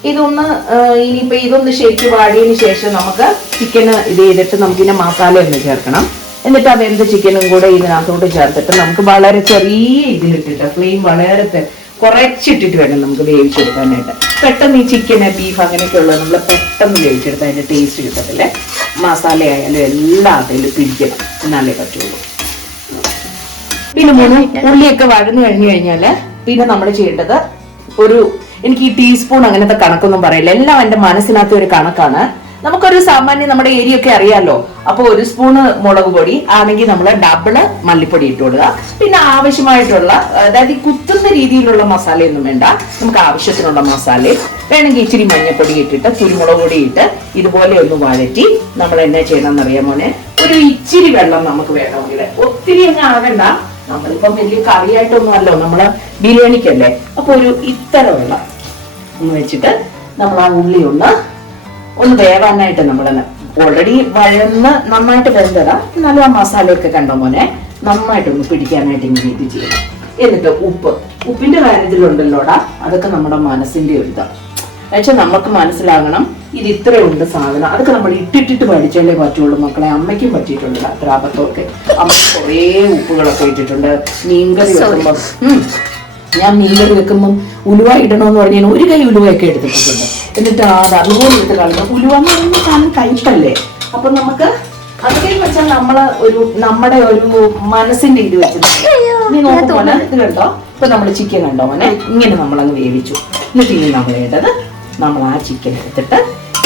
ഇതൊന്ന് ശരിക്കും വാടിയതിന് ശേഷം നമുക്ക് ചിക്കന് ഇത് ചെയ്തിട്ട് നമുക്കിതിനെ മസാല ഒന്ന് ചേർക്കണം. എന്നിട്ട് അതെന്ത് ചിക്കനും കൂടെ ഇതിനകത്തോട്ട് ചേർത്തിട്ട് നമുക്ക് വളരെ ചെറിയ ഇതിലിട്ടിട്ട് ഫ്ലെയിം വളരെ കുറച്ചിട്ടിട്ട് വേണം നമുക്ക് വേവിച്ചെടുക്കാനായിട്ട്. പെട്ടെന്ന് ഈ ചിക്കന് ബീഫ് അങ്ങനെയൊക്കെ ഉള്ളത് നമ്മൾ പെട്ടെന്ന് വേവിച്ചെടുത്താൽ അതിന്റെ ടേസ്റ്റ് കിട്ടത്തില്ലേ. മസാല ആയാലും എല്ലാം അതിൽ പിടിക്കണം, എന്നാലേ പറ്റുള്ളൂ. പിന്നെ ഉള്ളിയൊക്കെ വഴന്നു കഴിഞ്ഞു കഴിഞ്ഞാല് പിന്നെ നമ്മൾ ചെയ്യേണ്ടത് എനിക്ക് ഈ ടീസ്പൂൺ അങ്ങനത്തെ കണക്കൊന്നും പറയില്ല. എല്ലാം എന്റെ മനസ്സിനകത്ത് ഒരു കണക്കാണ്. നമുക്കൊരു സാമാന്യം നമ്മുടെ ഏരിയ ഒക്കെ അറിയാമല്ലോ. അപ്പൊ 1 സ്പൂണ് മുളക് പൊടി ആണെങ്കിൽ നമ്മൾ ഡബിള് മല്ലിപ്പൊടി ഇട്ട് കൊടുക്കുക. പിന്നെ ആവശ്യമായിട്ടുള്ള, അതായത് ഈ കുത്തുന്ന രീതിയിലുള്ള മസാലയൊന്നും വേണ്ട, നമുക്ക് ആവശ്യത്തിനുള്ള മസാല വേണമെങ്കിൽ ഇച്ചിരി മഞ്ഞപ്പൊടി ഇട്ടിട്ട് കുരുമുളക് പൊടി ഇട്ട് ഇതുപോലെ ഒന്ന് വഴറ്റി നമ്മൾ എന്നാ ചെയ്യണമെന്ന് അറിയാമോനെ, ഒരു ഇച്ചിരി വെള്ളം നമുക്ക് വേണമെങ്കിൽ, ഒത്തിരി അങ്ങ് ആകണ്ട. നമ്മളിപ്പം വലിയ കറിയായിട്ടൊന്നും അല്ലോ, നമ്മള് ബിരിയാണിക്കല്ലേ. അപ്പൊ ഒരു ഇത്തര വെള്ളം ഒന്ന് വെച്ചിട്ട് നമ്മൾ ആ ഉള്ളി ഒന്ന് വേവാനായിട്ട് നമ്മൾ ഓൾറെഡി വഴന്ന് നന്നായിട്ട് വെന്തതാ, എന്നാലും ആ മസാലയൊക്കെ കണ്ടോ മോനെ നന്നായിട്ടൊന്ന് പിടിക്കാനായിട്ട് ഇങ്ങനെ ഇത് ചെയ്യണം. എന്നിട്ട് ഉപ്പിന്റെ കാര്യത്തിലുണ്ടല്ലോടാ, അതൊക്കെ നമ്മുടെ മനസ്സിന്റെ ഒരു ഇതാ. എന്നുവെച്ചാൽ നമുക്ക് മനസ്സിലാകണം ഇത് ഇത്രയുണ്ട് സാധനം, അതൊക്കെ നമ്മൾ ഇട്ടിട്ട് പഠിച്ചാലേ പറ്റുള്ളൂ മക്കളെ. അമ്മയ്ക്കും പറ്റിയിട്ടുണ്ട് അത്ര അബദ്ധമൊക്കെ. അമ്മ കുറേ ഉപ്പുകളൊക്കെ ഇട്ടിട്ടുണ്ട്. മീൻകറി വെക്കുമ്പം ഞാൻ മീൻകറി വെക്കുമ്പം ഉലുവ ഇടണമെന്ന് പറഞ്ഞ് ഞാൻ 1 കൈ ഉലുവയൊക്കെ എടുത്തിട്ടുണ്ട്. എന്നിട്ട് അതുപോലെ എടുത്ത് കളഞ്ഞു. ഉലുവ എന്ന് പറയുന്ന സാധനം കയ്പല്ലേ. അപ്പൊ നമുക്ക് അതൊക്കെ വെച്ചാൽ നമ്മുടെ ഒരു മനസ്സിന്റെ ഇത് വെച്ചത്. നീ നോക്കുമോനെ ഇത് കണ്ടോ. ഇപ്പൊ നമ്മൾ ചിക്കൻ കണ്ടോ മോനെ, ഇങ്ങനെ നമ്മളങ്ങ് വേവിച്ചു. എന്നിട്ട് ഇനി നമ്മൾ വേണ്ടത് നമ്മൾ ആ ചിക്കൻ എടുത്തിട്ട്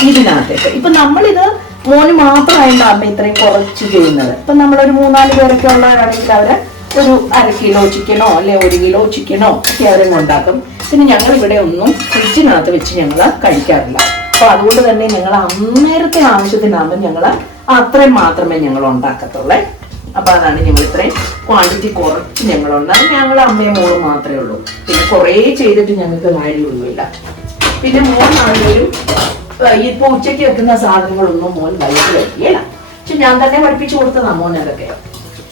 ഇതിനകത്തേക്ക്, ഇപ്പൊ നമ്മളിത് മോന് മാത്രമായില്ല അമ്മ ഇത്രയും കുറച്ച് ചെയ്യുന്നത്. ഇപ്പൊ നമ്മളൊരു 3-4 പേരൊക്കെ ഉള്ളവരാണെങ്കിൽ അവര് ഒരു 1/2 കിലോ ചിക്കനോ അല്ലെ 1 കിലോ ചിക്കനോ ഒക്കെ അവരും ഉണ്ടാക്കും. പിന്നെ ഞങ്ങൾ ഇവിടെ ഒന്നും ഫ്രിഡ്ജിനകത്ത് വെച്ച് ഞങ്ങൾ കഴിക്കാറില്ല. അപ്പൊ അതുകൊണ്ട് തന്നെ ഞങ്ങൾ അന്നേരത്തെ ആവശ്യത്തിനാകുമ്പോൾ ഞങ്ങൾ അത്രയും മാത്രമേ ഞങ്ങൾ ഉണ്ടാക്കത്തുള്ളേ. അപ്പൊ അതാണ് ഞങ്ങൾ ഇത്രയും ക്വാണ്ടിറ്റി കുറച്ച് ഞങ്ങൾ ഉണ്ടാകും. ഞങ്ങൾ അമ്മയും മോളും മാത്രമേ ഉള്ളൂ. പിന്നെ കുറേ ചെയ്തിട്ട് ഞങ്ങൾക്ക് കാര്യമൊന്നുമില്ല. പിന്നെ മോനാണെങ്കിലും ഇപ്പൊ ഉച്ചയ്ക്ക് വെക്കുന്ന സാധനങ്ങളൊന്നും മോൻ വൈകിട്ട് വയ്ക്കുകയില്ല. പക്ഷെ ഞാൻ തന്നെ പഠിപ്പിച്ചു കൊടുത്തതാ മോൻ അതൊക്കെ.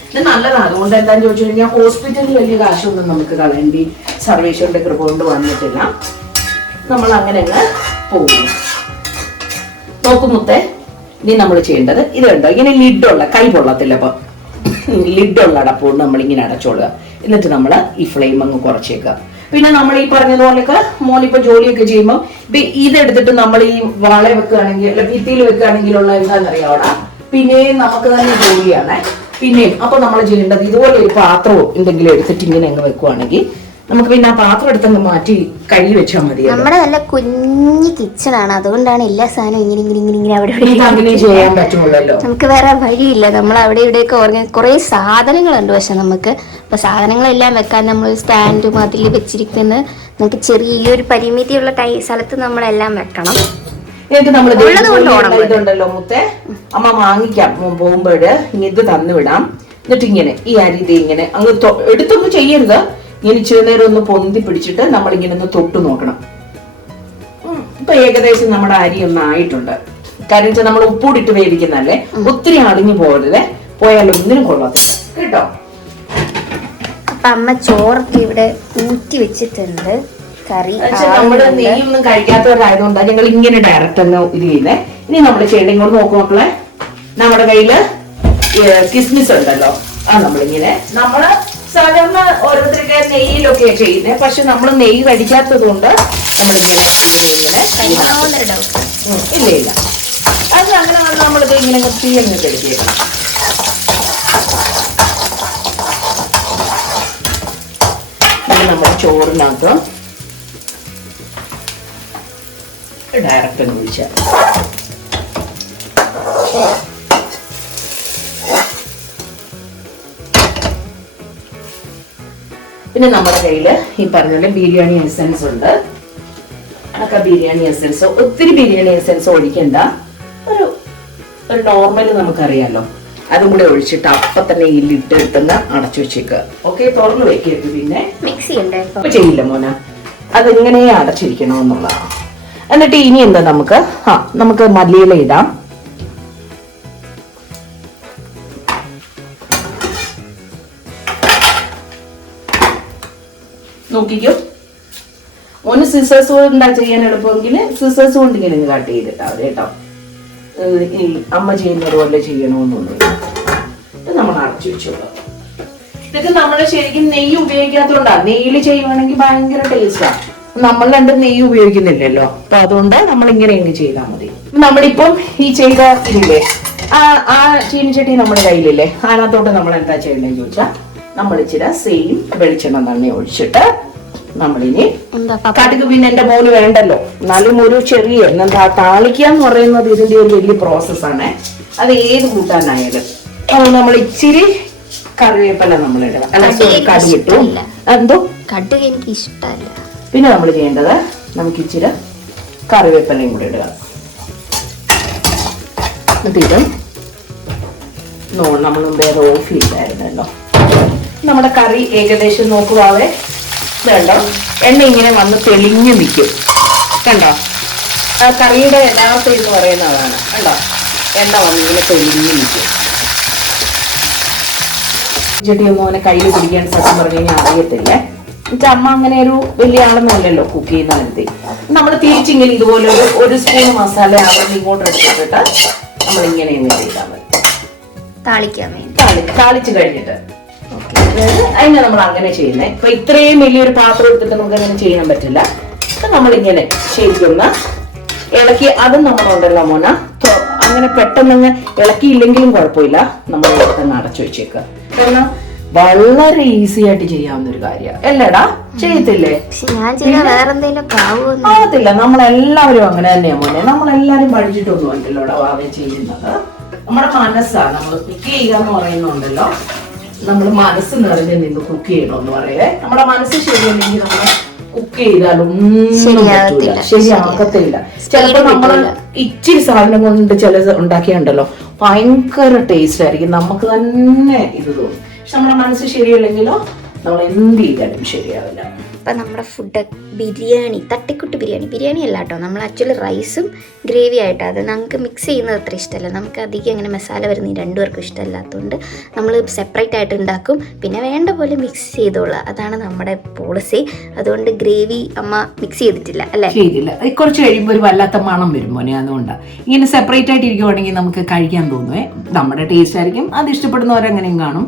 ഇത് നല്ലതാണ്. അതുകൊണ്ട് എന്താന്ന് ചോദിച്ചു കഴിഞ്ഞാൽ ഹോസ്പിറ്റലിൽ വലിയ കാശൊന്നും നമുക്ക് കളയേണ്ടി സർവേശ്വരന്റെ കൃപ കൊണ്ട് വന്നിട്ടില്ല. നമ്മൾ അങ്ങനെ അങ്ങ് പോകുന്നു. നോക്കുമുത്തേ, ഇനി നമ്മൾ ചെയ്യേണ്ടത് ഇത് കണ്ടോ, ഇങ്ങനെ ലിഡുള്ള, കൈ പൊള്ളത്തില്ല, അപ്പൊ ലിഡുള്ള അടപ്പുകൊണ്ട് നമ്മളിങ്ങനെ അടച്ചോളുക. എന്നിട്ട് നമ്മൾ ഈ ഫ്ലെയിം അങ്ങ് കുറച്ചേക്കുക. പിന്നെ നമ്മൾ ഈ പറഞ്ഞതുപോലെയൊക്കെ മോനിപ്പോ ജോലിയൊക്കെ ചെയ്യുമ്പോൾ ഇതെടുത്തിട്ട് നമ്മൾ ഈ വാള വെക്കുകയാണെങ്കിൽ അല്ല ഭിത്തിയിൽ വെക്കുകയാണെങ്കിലുള്ള എന്താണെന്നറിയാവടാ, പിന്നെയും നമുക്ക് തന്നെ ജോലിയാണ്. പിന്നെയും അപ്പൊ നമ്മൾ ചെയ്യേണ്ടത് ഇതുപോലെ ഒരു പാത്രമോ എന്തെങ്കിലും എടുത്തിട്ട് ഇങ്ങനെ അങ്ങ് വെക്കുവാണെങ്കിൽ നമുക്ക് പിന്നെ ആ പാത്രം എടുത്തങ്ങ് മാറ്റി കഴുകി വെച്ചാൽ മതി. നമ്മുടെ നല്ല കുഞ്ഞു കിച്ചണാണ്, അതുകൊണ്ടാണ് എല്ലാ സാധനവും ഇങ്ങനെ അവിടെ അങ്ങനെ ചെയ്യാൻ പറ്റുള്ളല്ലോ. നമുക്ക് വേറെ വഴിയില്ല. നമ്മൾ അവിടെ ഇവിടെയൊക്കെ കുറെ സാധനങ്ങളുണ്ട്. പക്ഷെ നമുക്ക് ഇപ്പൊ സാധനങ്ങളെല്ലാം വെക്കാൻ നമ്മൾ സ്റ്റാൻഡും അതിൽ വെച്ചിരിക്കുന്നത് നമുക്ക് ചെറിയൊരു പരിമിതിയുള്ള സ്ഥലത്ത് നമ്മളെല്ലാം വെക്കണം. എന്നിട്ട് നമ്മൾ ഇതുണ്ടല്ലോ മുത്തേ, അമ്മ വാങ്ങിക്കാം പോകുമ്പോഴ് ഇത് തന്നു വിടാം. എന്നിട്ട് ഇങ്ങനെ ഈ അരി ഇത് ഇങ്ങനെ അങ്ങ് എടുത്തൊന്നും ചെയ്യരുത്. ഇങ്ങനെ ഇച്ചിരി നേരം ഒന്ന് പൊന്തി പിടിച്ചിട്ട് നമ്മളിങ്ങനെ ഒന്ന് തൊട്ടു നോക്കണം. ഇപ്പൊ ഏകദേശം നമ്മുടെ അരി ഒന്ന് ആയിട്ടുണ്ട്. കാര്യം വെച്ചാൽ നമ്മൾ ഉപ്പൂടിട്ട് വേവിക്കുന്നല്ലേ, ഒത്തിരി അളിഞ്ഞു പോകരുതേ, പോയാലും ഒന്നിനും കൊള്ളത്തില്ല കേട്ടോ. അപ്പൊ അമ്മ ചോറൊക്കെ ഇവിടെ ഊറ്റി വെച്ചിട്ടുണ്ട്. കറി നമ്മള് നെയ്യൊന്നും കഴിക്കാത്തവരായതുകൊണ്ടാണ് ഞങ്ങൾ ഇങ്ങനെ ഡയറക്റ്റ് അങ്ങ് ഇത് ചെയ്യുന്നേ. ഇനി നമ്മൾ ചെയ്യേണ്ട ഇങ്ങോട്ട് നോക്കും മക്കളെ, നമ്മുടെ കയ്യില് കിസ്മിസ് ഉണ്ടല്ലോ, നമ്മളിങ്ങനെ നമ്മള് സാധാരണ ഓരോരുത്തരൊക്കെ നെയ്യിലൊക്കെ ചെയ്യുന്നത്. പക്ഷെ നമ്മൾ നെയ്യ് കഴിക്കാത്തത് കൊണ്ട് നമ്മളിങ്ങനെ ഇല്ല അത് അങ്ങനെ വന്ന് നമ്മളിത് ഇങ്ങനെ തീയങ്ങ് കഴിക്കുക. നമ്മുടെ ചോറിനകത്ത് ഡയറക്റ്റ് ഒന്ന് ഒഴിച്ചാൽ പിന്നെ നമ്മുടെ കയ്യില് ഈ പറഞ്ഞ ബിരിയാണി എസൻസ് ഉണ്ട്. അതൊക്കെ ബിരിയാണി എസൻസ്, ഒത്തിരി ബിരിയാണി എസൻസ് ഒഴിക്കണ്ട, ഒരു നോർമൽ നമുക്കറിയാലോ, അതും കൂടെ ഒഴിച്ചിട്ട് അപ്പൊ തന്നെ ഈ ലിഡ് എടുത്തുന്ന അടച്ചു വെച്ചേക്കുക. ഓക്കെ, തുറന്നു വെക്കരുത്. പിന്നെ മിക്സ് ചെയ്യില്ല മോന, അതിങ്ങനെ അടച്ചിരിക്കണമെന്നുള്ളതാണ്. എന്നിട്ട് ഇനി എന്താ നമുക്ക് മല്ലിയില ഇടാം. നോക്കിക്കോ മോന് സിസേഴ്സ് കൊണ്ട് ചെയ്യാൻ എളുപ്പമെങ്കിൽ സിസേഴ്സ് കൊണ്ട് ഇങ്ങനെ കട്ട് ചെയ്തിട്ടാവും കേട്ടോ. അമ്മ ചെയ്യുന്നത് പോലെ ചെയ്യണമെന്നൊന്നുമില്ല. നമ്മൾ അടച്ചു വെച്ചോളൂ. ഇതൊക്കെ നമ്മൾ ശരിക്കും നെയ്യ് ഉപയോഗിക്കാത്തതുകൊണ്ടാണ്. നെയ്യിൽ ചെയ്യുവാണെങ്കിൽ ഭയങ്കര ടേസ്റ്റാണ്. നമ്മൾ രണ്ടും നെയ്യ് ഉപയോഗിക്കുന്നില്ലല്ലോ, അപ്പൊ അതുകൊണ്ട് നമ്മൾ ഇങ്ങനെ ചെയ്താൽ മതി. നമ്മളിപ്പം ഈ ചെയ്ത ഇതില്ലേ, ആ ചീനിച്ചട്ടി നമ്മുടെ കയ്യിലില്ലേ, അതിനകത്തോട്ട് നമ്മൾ എന്താ ചെയ്യണമെന്ന് ചോദിച്ചാൽ നമ്മൾ ഇച്ചിരി സെയിം വെളിച്ചെണ്ണ തന്നെ ഒഴിച്ചിട്ട് നമ്മളിനി എന്താ കടുക് പിന്നെ എന്റെ മോന് വേണ്ടല്ലോ, എന്നാലും ഒരു ചെറിയ എന്താ താളിക്കുക എന്ന് പറയുന്നത് ഇതിന്റെ ഒരു വലിയ പ്രോസസ്സാണ്. അത് ഏത് കൂട്ടാനായാലും നമ്മൾ ഇച്ചിരി കറിവേപ്പില നമ്മൾ ഇടുക. കടുക് ഇട്ടു. എന്തോ കടുക് എനിക്ക് ഇഷ്ടമല്ല. പിന്നെ നമ്മൾ ചെയ്യേണ്ടത് നമുക്ക് ഇച്ചിരി കറിവേപ്പിലയും കൂടി ഇടുക. എന്നിട്ട് നമ്മൾ വേറെ ഓഫ് ചെയ്തായിരുന്നല്ലോ. നമ്മുടെ കറി ഏകദേശം നോക്കുവാതെ വേണ്ട എണ്ണ ഇങ്ങനെ വന്ന് തെളിഞ്ഞു നിൽക്കും. കണ്ടോ, ആ കറിയുടെ യഥാർത്ഥം എന്ന് പറയുന്നതാണ്. കണ്ടോ, എണ്ണ വന്ന് ഇങ്ങനെ തെളിഞ്ഞു നിൽക്കും. ചെടിയോ മോനെ കയ്യിൽ പിടിക്കാൻ സത്യം പറഞ്ഞു കഴിഞ്ഞാൽ അറിയത്തില്ല. എന്നുവെച്ചാൽ അമ്മ അങ്ങനെ ഒരു വലിയ ആളൊന്നുമല്ലല്ലോ കുക്ക് ചെയ്യുന്ന കാര്യത്തിൽ. നമ്മൾ തിരിച്ചിങ്ങനെ ഇതുപോലെ ഒരു സ്പൂൺ മസാല അവിടെ ഇങ്ങോട്ട് എടുത്തിട്ട് നമ്മളിങ്ങനെ ചെയ്താൽ മതി. താളിച്ച് കഴിഞ്ഞിട്ട് അതിനെ നമ്മൾ അങ്ങനെ ചെയ്യുന്നത്. ഇപ്പൊ ഇത്രയും വലിയൊരു പാത്രം എടുത്തിട്ട് നമുക്ക് അങ്ങനെ ചെയ്യാൻ പറ്റില്ല. അപ്പൊ നമ്മളിങ്ങനെ ശരിക്കൊന്ന് ഇളക്കി, അതും നമ്മളുണ്ടല്ലോ മോന അങ്ങനെ പെട്ടെന്ന് ഇളക്കിയില്ലെങ്കിലും കുഴപ്പമില്ല, നമ്മൾ തന്നെ അടച്ചു വെച്ചേക്കുക. കാരണം വളരെ ഈസി ആയിട്ട് ചെയ്യാവുന്ന ഒരു കാര്യമാണ്. അല്ലേടാ, ചെയ്യത്തില്ലേ? ആവത്തില്ല. നമ്മളെല്ലാവരും അങ്ങനെ തന്നെയാ മോനെ. നമ്മളെല്ലാരും പഠിച്ചിട്ടൊന്നും ഉണ്ടല്ലോടാ വാവേ ചെയ്യുന്നത്. നമ്മുടെ മനസ്സാണ്. നമ്മൾ കുക്ക് ചെയ്യുക എന്ന് പറയുന്നുണ്ടല്ലോ, നമ്മൾ മനസ്സ് നിറഞ്ഞ് നിന്ന് കുക്ക് ചെയ്യണമെന്ന് പറയേ. നമ്മുടെ മനസ്സ് ശരിയല്ലെങ്കിൽ നമ്മൾ കുക്ക് ചെയ്താലൊന്നും ശരിയാക്കത്തില്ല. ചിലപ്പോ നമ്മള് ഇച്ചിരി സാധനം കൊണ്ട് ചില ഉണ്ടാക്കിയുണ്ടല്ലോ ഭയങ്കര ടേസ്റ്റ് ആയിരിക്കും, നമുക്ക് തന്നെ ഇത് തോന്നും. പക്ഷെ നമ്മുടെ മനസ്സ് ശരിയല്ലെങ്കിലോ നമ്മൾ എന്ത് ചെയ്താലും ശരിയാവില്ല. അപ്പം നമ്മുടെ ഫുഡ് ബിരിയാണി, തട്ടിക്കുട്ട് ബിരിയാണി അല്ല കേട്ടോ. നമ്മൾ ആക്ച്വലി റൈസും ഗ്രേവി ആയിട്ടാണ്. അത് നമുക്ക് മിക്സ് ചെയ്യുന്നത് അത്ര ഇഷ്ടമല്ല. നമുക്ക് അധികം അങ്ങനെ മസാല വരുന്ന രണ്ടുപേർക്കും ഇഷ്ടമല്ലാത്തതുകൊണ്ട് നമ്മൾ സെപ്പറേറ്റ് ആയിട്ട് ഉണ്ടാക്കും. പിന്നെ വേണ്ട പോലെ മിക്സ് ചെയ്തോളാം, അതാണ് നമ്മുടെ പോളിസി. അതുകൊണ്ട് ഗ്രേവി അമ്മ മിക്സ് ചെയ്തിട്ടില്ല അല്ലേ? ചെയ്തില്ല. കുറച്ച് കഴിയുമ്പോൾ ഒരു വല്ലാത്ത മണം വരും മോനെ. അതുകൊണ്ടാണ് ഇങ്ങനെ സെപ്പറേറ്റ് ആയിട്ട് ഇരിക്കുവാണെങ്കിൽ നമുക്ക് കഴിക്കാൻ തോന്നുവേ. നമ്മുടെ ടേസ്റ്റ് ആയിരിക്കും, അത് ഇഷ്ടപ്പെടുന്നവരെങ്ങനെയും കാണും.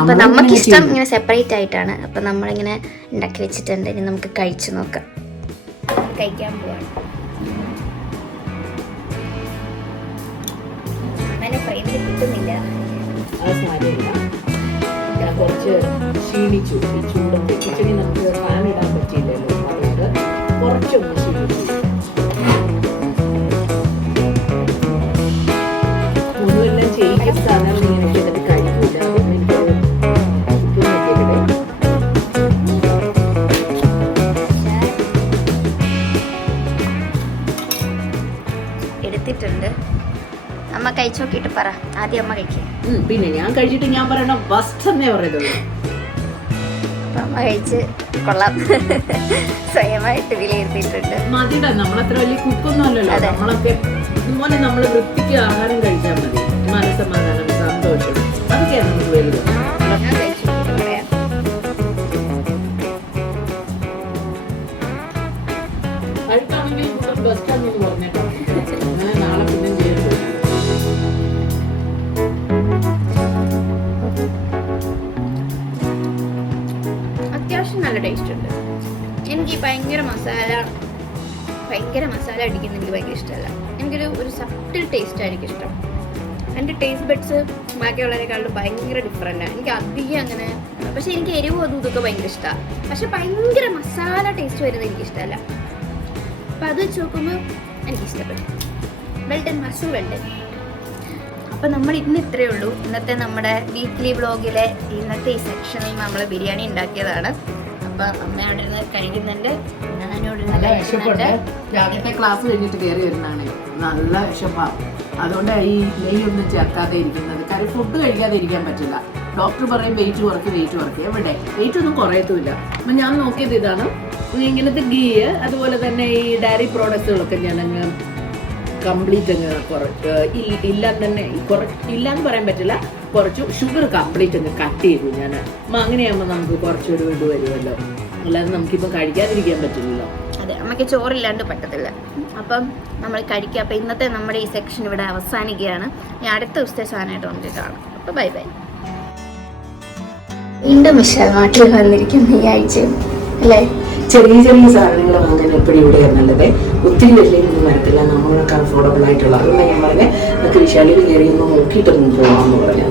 അപ്പൊ നമുക്കിഷ്ടം ഇങ്ങനെ സെപ്പറേറ്റ് ആയിട്ടാണ്. അപ്പൊ നമ്മളിങ്ങനെ ഉണ്ടാക്കി വെച്ചിട്ടുണ്ട്. ഇനി നമുക്ക് കഴിച്ചു നോക്കാം. കഴിക്കാൻ പോവാണ്. അങ്ങനെ ഫ്രെയിമിൽ കിട്ടുന്നില്ല. കുറച്ച് ക്ഷീണിച്ചു. ഈ ചൂടും കിച്ചണി നമുക്ക് ഫാൻ ഇടാൻ പറ്റിയില്ലല്ലോ, അതുകൊണ്ട് കുറച്ചൊന്ന് ക്ഷീണിച്ചു. ഒന്നുമെല്ലാം ചെയ്യിക്കും സാധാരണ ഇങ്ങനെ ചെയ്തിട്ട് കഴിക്കൂല. എടുത്തിട്ടുണ്ട്. അമ്മ കഴിച്ചു നോക്കിയിട്ട് പറ. ആദ്യം അമ്മ കഴിക്കാം. പിന്നെ ഞാൻ കഴിച്ചിട്ട് ഞാൻ പറയണ ഫസ്റ്റ് എന്നേ പറയുന്നുള്ളൂ. അമ്മ കഴിച്ച് കൊള്ളാം, സ്വയമായിട്ട് വിലയിരുത്തിയിട്ടുണ്ട്. മതിടാ, നമ്മളത്ര വലിയ കുക്കൊന്നും അല്ലല്ലോ. നമ്മളൊക്കെ ഇതുപോലെ നമ്മള് വൃത്തിക്ക് ആഹാരം കഴിച്ചാൽ മതി. മനസ്സമാധാനം, സന്തോഷം, അതൊക്കെയാണ് നമുക്ക് വലുത്. ഞാൻ കഴിച്ചു പറയാം. അടുത്താണെങ്കിൽ ബെസ്റ്റാന്ന് പറഞ്ഞേട്ടോ. അങ്ങനെ നാളെ പിന്നെ ചെയ്യുന്നു. അത്യാവശ്യം നല്ല ടേസ്റ്റ് ഉണ്ട്. എനിക്ക് ഭയങ്കര മസാല അടിക്കുന്ന എനിക്ക് ഭയങ്കര ഇഷ്ടമല്ല. എനിക്കൊരു സട്ടിൽ ടേസ്റ്റ് ആയിരിക്കും ഇഷ്ടം. എൻ്റെ ടേസ്റ്റ് ബഡ്സ് ബാക്കിയുള്ളവരെക്കാളും ഭയങ്കര ഡിഫറെൻ്റാണ്. എനിക്ക് അധികം അങ്ങനെ, പക്ഷെ എനിക്ക് എരിവും അതും ഇതൊക്കെ ഭയങ്കര ഇഷ്ടമാണ്. പക്ഷെ ഭയങ്കര മസാല ടേസ്റ്റ് വരുന്നത് എനിക്ക് ഇഷ്ടമല്ല. അപ്പം അത് വെച്ച് നോക്കുമ്പോൾ എനിക്കിഷ്ടപ്പെട്ടു. Well done, മസു well done. അപ്പം നമ്മൾ ഇന്ന് ഇത്രയേ ഉള്ളൂ. ഇന്നത്തെ നമ്മുടെ വീക്ക്ലി വ്ളോഗിലെ ഇന്നത്തെ ഈ സെക്ഷനിൽ നമ്മൾ ബിരിയാണി ഉണ്ടാക്കിയതാണ്. അപ്പം അമ്മ അവിടെ ഇരുന്ന് കഴിക്കുന്നുണ്ട്, ഞാനോട് വിശപ്പുണ്ട്. രാവിലത്തെ ക്ലാസ് കഴിഞ്ഞിട്ട് കയറി വരുന്നതാണ്. നല്ല വിശപ്പാണ്. അതുകൊണ്ട് ഈ നെയ്യൊന്നും ചേർക്കാതെ ഇരിക്കുന്നത്. കാര്യം ഫുഡ് കഴിക്കാതെ ഇരിക്കാൻ പറ്റില്ല. ഡോക്ടർ പറയും വെയിറ്റ് കുറയ്ക്ക്. എവിടെ വെയിറ്റ് ഒന്നും കുറയത്തുമില്ല. അപ്പം ഞാൻ നോക്കിയത് ഇതാണ്, ഇങ്ങനത്തെ ഗീ, അതുപോലെ തന്നെ ഈ ഡയറി പ്രോഡക്റ്റുകളൊക്കെ ഞാനങ്ങ് കംപ്ലീറ്റ് അങ്ങ് ഇല്ലാന്ന് പറയാൻ പറ്റില്ല, കുറച്ച് ഷുഗർ കംപ്ലീറ്റ് അങ്ങ് കട്ട് ചെയ്തു ഞാൻ. അങ്ങനെയാകുമ്പോൾ നമുക്ക് കുറച്ചൊരു ഇത് വരുമല്ലോ. അല്ലാതെ നമുക്കിപ്പോൾ കഴിക്കാതിരിക്കാൻ പറ്റില്ലല്ലോ. അതെ, അമ്മയ്ക്ക് ചോറില്ലാണ്ട് പറ്റത്തില്ല. അപ്പം നമ്മൾ കഴിക്കുക. അപ്പം ഇന്നത്തെ നമ്മുടെ ഈ സെക്ഷൻ ഇവിടെ അവസാനിക്കുകയാണ്. ഞാൻ അടുത്ത ദിവസത്തെ സാധനമായിട്ട് നമുക്ക് കാണാം. അപ്പോൾ ബൈ ബൈ. വീണ്ടും വിശാൽ നാട്ടിൽ വന്നിരിക്കുന്നു ഈ ആഴ്ചയും അല്ലേ? ചെറിയ സാധനങ്ങൾ വാങ്ങാൻ എപ്പോഴും ഇവിടെയാണ് നല്ലത്. ഒത്തിരി വലിയൊന്നും വരത്തില്ല, നമ്മളൊക്കെ അഫോർഡബിൾ ആയിട്ടുള്ള. അതുകൊണ്ട് ഞാൻ പറഞ്ഞത് നമുക്ക് വിശാലിൽ കയറി ഒന്ന് നോക്കിയിട്ടൊന്നും പോകാമെന്ന് പറഞ്ഞു.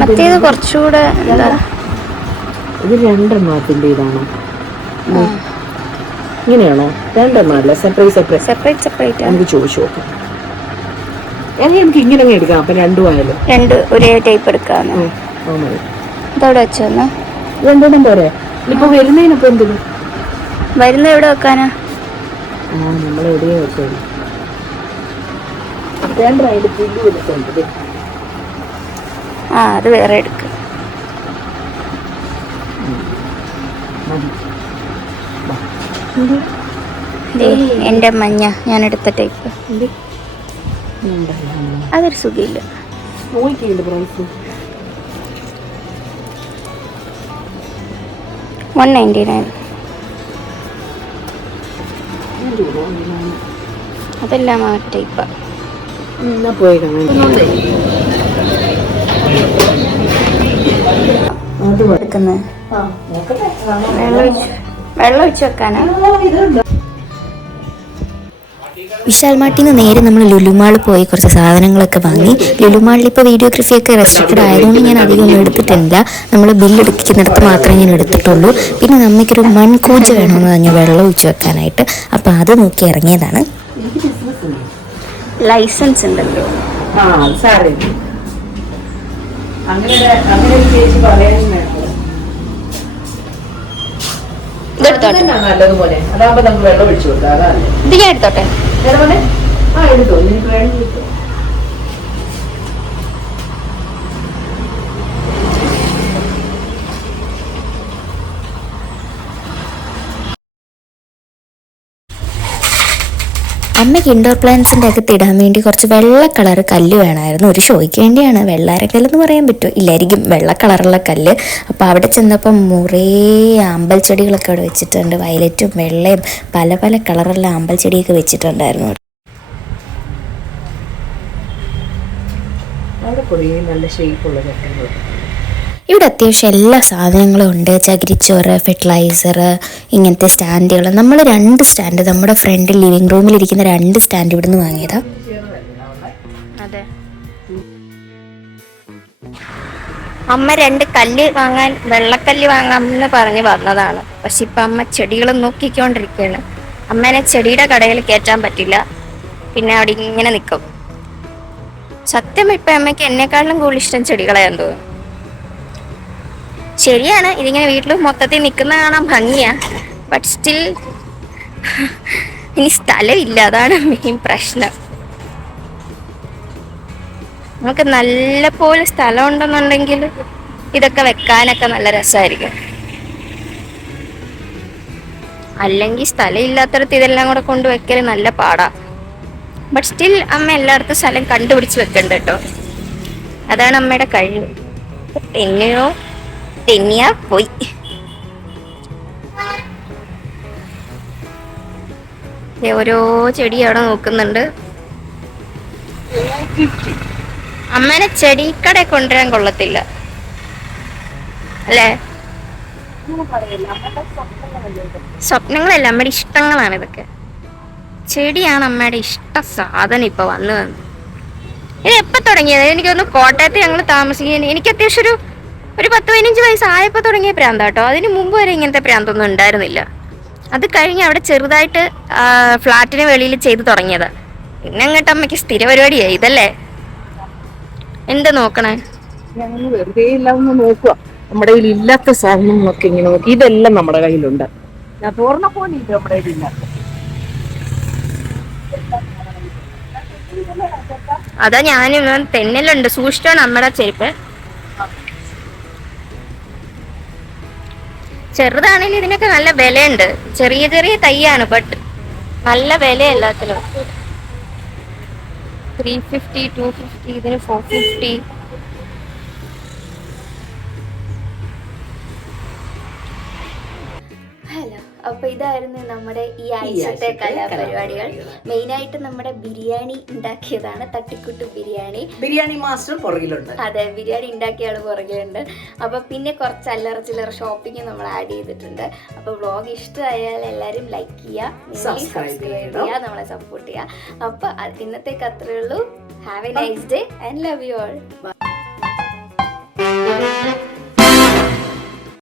മറ്റേത് കുറച്ചുകൂടെ ഇത് 2 എണ്ണത്തിന്റെ ഇതാണോ? ഇങ്ങനെയാണോ? 2 എണ്ണമല്ല, സെപ്പറേറ്റ് നമുക്ക് ചോദിച്ചു നോക്കാം. എനിക്ക് ഇങ്ങനെ എടുക്കാം. അപ്പൊ 2 ആയാലും 2 ഒരേ ടൈപ്പ് എടുക്കാന്ന്. ഇതവിടെ വെച്ചോന്നാ 2 പോരെ. ഇപ്പൊ വരുന്നതിനൊപ്പം എന്തിനും വരുന്ന എവിടെ വെക്കാനാ? നമ്മളെവിടെയോ വെക്കുള്ളൂ. 2 അതിന്റെ പുല്ല് കൊടുക്കുന്നുണ്ട്. അത് വേറെ എടുക്ക. എന്റെ മഞ്ഞ ഞാൻ എടുത്ത ടൈപ്പ് അതൊരു സുഖമില്ല. 199. അതെല്ലാം ആ ടൈപ്പാ. വെള്ളം ഒഴിച്ച് വെക്കാനാ? വിശാൽ മാർട്ടിൽ നിന്ന് നേരെ നമ്മൾ ലുലുമാളിൽ പോയി കുറച്ച് സാധനങ്ങളൊക്കെ വാങ്ങി. ലുലുമാളിൽ ഇപ്പോൾ വീഡിയോഗ്രാഫിയൊക്കെ റെസ്ട്രിക്റ്റഡ് ആയതുകൊണ്ട് ഞാൻ അധികം ഒന്നും എടുത്തിട്ടില്ല. നമ്മൾ ബില്ലെടുക്കുന്നിടത്ത് മാത്രമേ ഞാൻ എടുത്തിട്ടുള്ളൂ. പിന്നെ നമുക്കൊരു മൺകൂജ വേണമെന്ന് പറഞ്ഞു വെള്ളം ഒഴിച്ച് വെക്കാനായിട്ട്. അപ്പോൾ അത് നോക്കി ഇറങ്ങിയതാണ്. ലൈസൻസ് ഉണ്ടല്ലോ. നല്ലതുപോലെ അതാകുമ്പോ നമുക്ക് വെള്ളം ഒഴിച്ചു കൊടുക്കാം. ഇത് ഞാൻ എടുത്തോട്ടെ. എടുത്തോ, നിനക്ക് വേണം എടുത്തോ. അമ്മയ്ക്ക് ഇൻഡോർ പ്ലാന്റ്സിൻ്റെ അകത്ത് ഇടാൻ വേണ്ടി കുറച്ച് വെള്ള കളർ കല്ല് വേണമായിരുന്നു. ഒരു ഷോയ്ക്ക് വേണ്ടിയാണ്. വെള്ളാരക്കല്ലെന്ന് പറയാൻ പറ്റുമോ? ഇല്ലായിരിക്കും, വെള്ള കളറുള്ള കല്ല്. അപ്പോൾ അവിടെ ചെന്നപ്പം മുറേ ആമ്പൽ ചെടികളൊക്കെ അവിടെ വെച്ചിട്ടുണ്ട്. വയലറ്റും വെള്ളയും പല പല കളറുള്ള ആമ്പൽ ചെടിയൊക്കെ വെച്ചിട്ടുണ്ടായിരുന്നു. നല്ല ഷേപ്പുള്ള ചട്ടങ്ങൾ. ഇവിടെ അത്യാവശ്യം എല്ലാ സാധനങ്ങളും ഉണ്ട്. ചകിരിച്ചോറ്, ഫെർട്ടിലൈസർ, ഇങ്ങനത്തെ സ്റ്റാൻഡുകൾ. നമ്മൾ 2 സ്റ്റാൻഡ് നമ്മുടെ ഫ്രണ്ട് ലിവിങ് റൂമിലിരിക്കുന്ന 2 സ്റ്റാൻഡ് ഇവിടുന്ന് വാങ്ങിയതാ. അതെ, അമ്മ 2 കല്ല് വാങ്ങാൻ, വെള്ളക്കല്ല് വാങ്ങാമെന്ന് പറഞ്ഞ് വന്നതാണ്. പക്ഷെ ഇപ്പം അമ്മ ചെടികൾ നോക്കിക്കൊണ്ടിരിക്കുകയാണ്. അമ്മേനെ ചെടിയുടെ കടയിൽ കയറ്റാൻ പറ്റില്ല. പിന്നെ അവിടെ ഇങ്ങനെ നിൽക്കും. സത്യം ഇപ്പം അമ്മയ്ക്ക് എന്നെക്കാളും കൂടുതൽ ഇഷ്ടം ചെടികളായെന്ന് തോന്നുന്നു. ശരിയാണ്, ഇതിങ്ങനെ വീട്ടിൽ മൊത്തത്തിൽ നിൽക്കുന്ന കാണാൻ ഭംഗിയാ. ബട്ട് സ്റ്റിൽ ഇനി സ്ഥലമില്ല, അതാണ് മെയിൻ പ്രശ്നം. നമുക്ക് നല്ല പോലെ സ്ഥലം ഉണ്ടെന്നുണ്ടെങ്കിൽ ഇതൊക്കെ വെക്കാനൊക്കെ നല്ല രസമായിരിക്കും. അല്ലെങ്കിൽ സ്ഥലം ഇല്ലാത്തടത്ത് ഇതെല്ലാം കൂടെ കൊണ്ട് വെക്കൽ നല്ല പാടാ. ബട്ട് സ്റ്റിൽ അമ്മ എല്ലായിടത്തും സ്ഥലം കണ്ടുപിടിച്ച് വെക്കണ്ട കേട്ടോ. അതാണ് അമ്മയുടെ കഴിവ്. തെന്നിയാ പോയി. ഓരോ ചെടി അവിടെ നോക്കുന്നുണ്ട്. അമ്മേനെ ചെടിക്കട കൊണ്ടുവരാൻ കൊള്ളത്തില്ല അല്ലേ? സ്വപ്നങ്ങളല്ല, അമ്മയുടെ ഇഷ്ടങ്ങളാണ് ഇതൊക്കെ. ചെടിയാണ് അമ്മയുടെ ഇഷ്ട സാധനം. ഇപ്പൊ വന്ന് ഇത് എപ്പോ തുടങ്ങിയത്? എനിക്കൊന്ന് കോട്ടയത്ത് ഞങ്ങൾ താമസിക്കാൻ എനിക്ക് അത്യാവശ്യം ഒരു 10-15 വയസ്സായപ്പോ തുടങ്ങിയ പ്രാന്താട്ടോ. അതിന് മുമ്പ് വരെ ഇങ്ങനത്തെ പ്രാന്തൊന്നും ഉണ്ടായിരുന്നില്ല. അത് കഴിഞ്ഞ് അവിടെ ചെറുതായിട്ട് ഫ്ലാറ്റിന് വെളിയിൽ ചെയ്ത് തുടങ്ങിയത്. പിന്നെ അങ്ങോട്ട് അമ്മയ്ക്ക് സ്ഥിര പരിപാടിയായി ഇതല്ലേ. എന്ത് നോക്കണേ? ഞങ്ങൾ വെറുതെ എല്ലാം ഒന്ന് നോക്കുക. നമ്മുടെ കയ്യിൽ ഇല്ലാത്ത സാധനങ്ങളൊക്കെ ഇങ്ങനെ നോക്കി. ഇതെല്ലാം നമ്മുടെ കയ്യിലുണ്ട്. ഞാൻ തോർന്ന പോലെ ഇത് നമ്മുടെ കയ്യിലില്ല. അതാ ഞാനും തെന്നലുണ്ട്. സൂക്ഷിച്ചാണ് നമ്മുടെ ചെരുപ്പ്. ചെറുതാണെങ്കിൽ ഇതിനൊക്കെ നല്ല വിലയുണ്ട്. ചെറിയ ചെറിയ തൈയാണ്, ബട്ട് നല്ല വില എല്ലാത്തിനും. 350, 250, ഇതിന് 450. ഹലോ, അപ്പോൾ ഇതായിരുന്നു നമ്മുടെ ഈ ആഴ്ചത്തെ കലാപരിപാടികൾ. മെയിനായിട്ട് നമ്മുടെ ബിരിയാണി ഉണ്ടാക്കിയതാണ്. തട്ടിക്കൂട്ട് ബിരിയാണി മാസ്റ്റർ പുറകിലുണ്ട്. അതെ, ബിരിയാണി ഉണ്ടാക്കിയ ആൾ പുറകിലുണ്ട്. അപ്പോൾ പിന്നെ കുറച്ച് അല്ലറ ചില്ലറ ഷോപ്പിംഗ് നമ്മൾ ആഡ് ചെയ്തിട്ടുണ്ട്. അപ്പോൾ വ്ളോഗ് ഇഷ്ടമായാൽ എല്ലാവരും ലൈക്ക് ചെയ്യുക, സബ്സ്ക്രൈബ് ചെയ്യുക, നമ്മളെ സപ്പോർട്ട് ചെയ്യുക. അപ്പോൾ ഇന്നത്തേക്ക് അത്രേ ഉള്ളൂ. Have A nice day and love you all.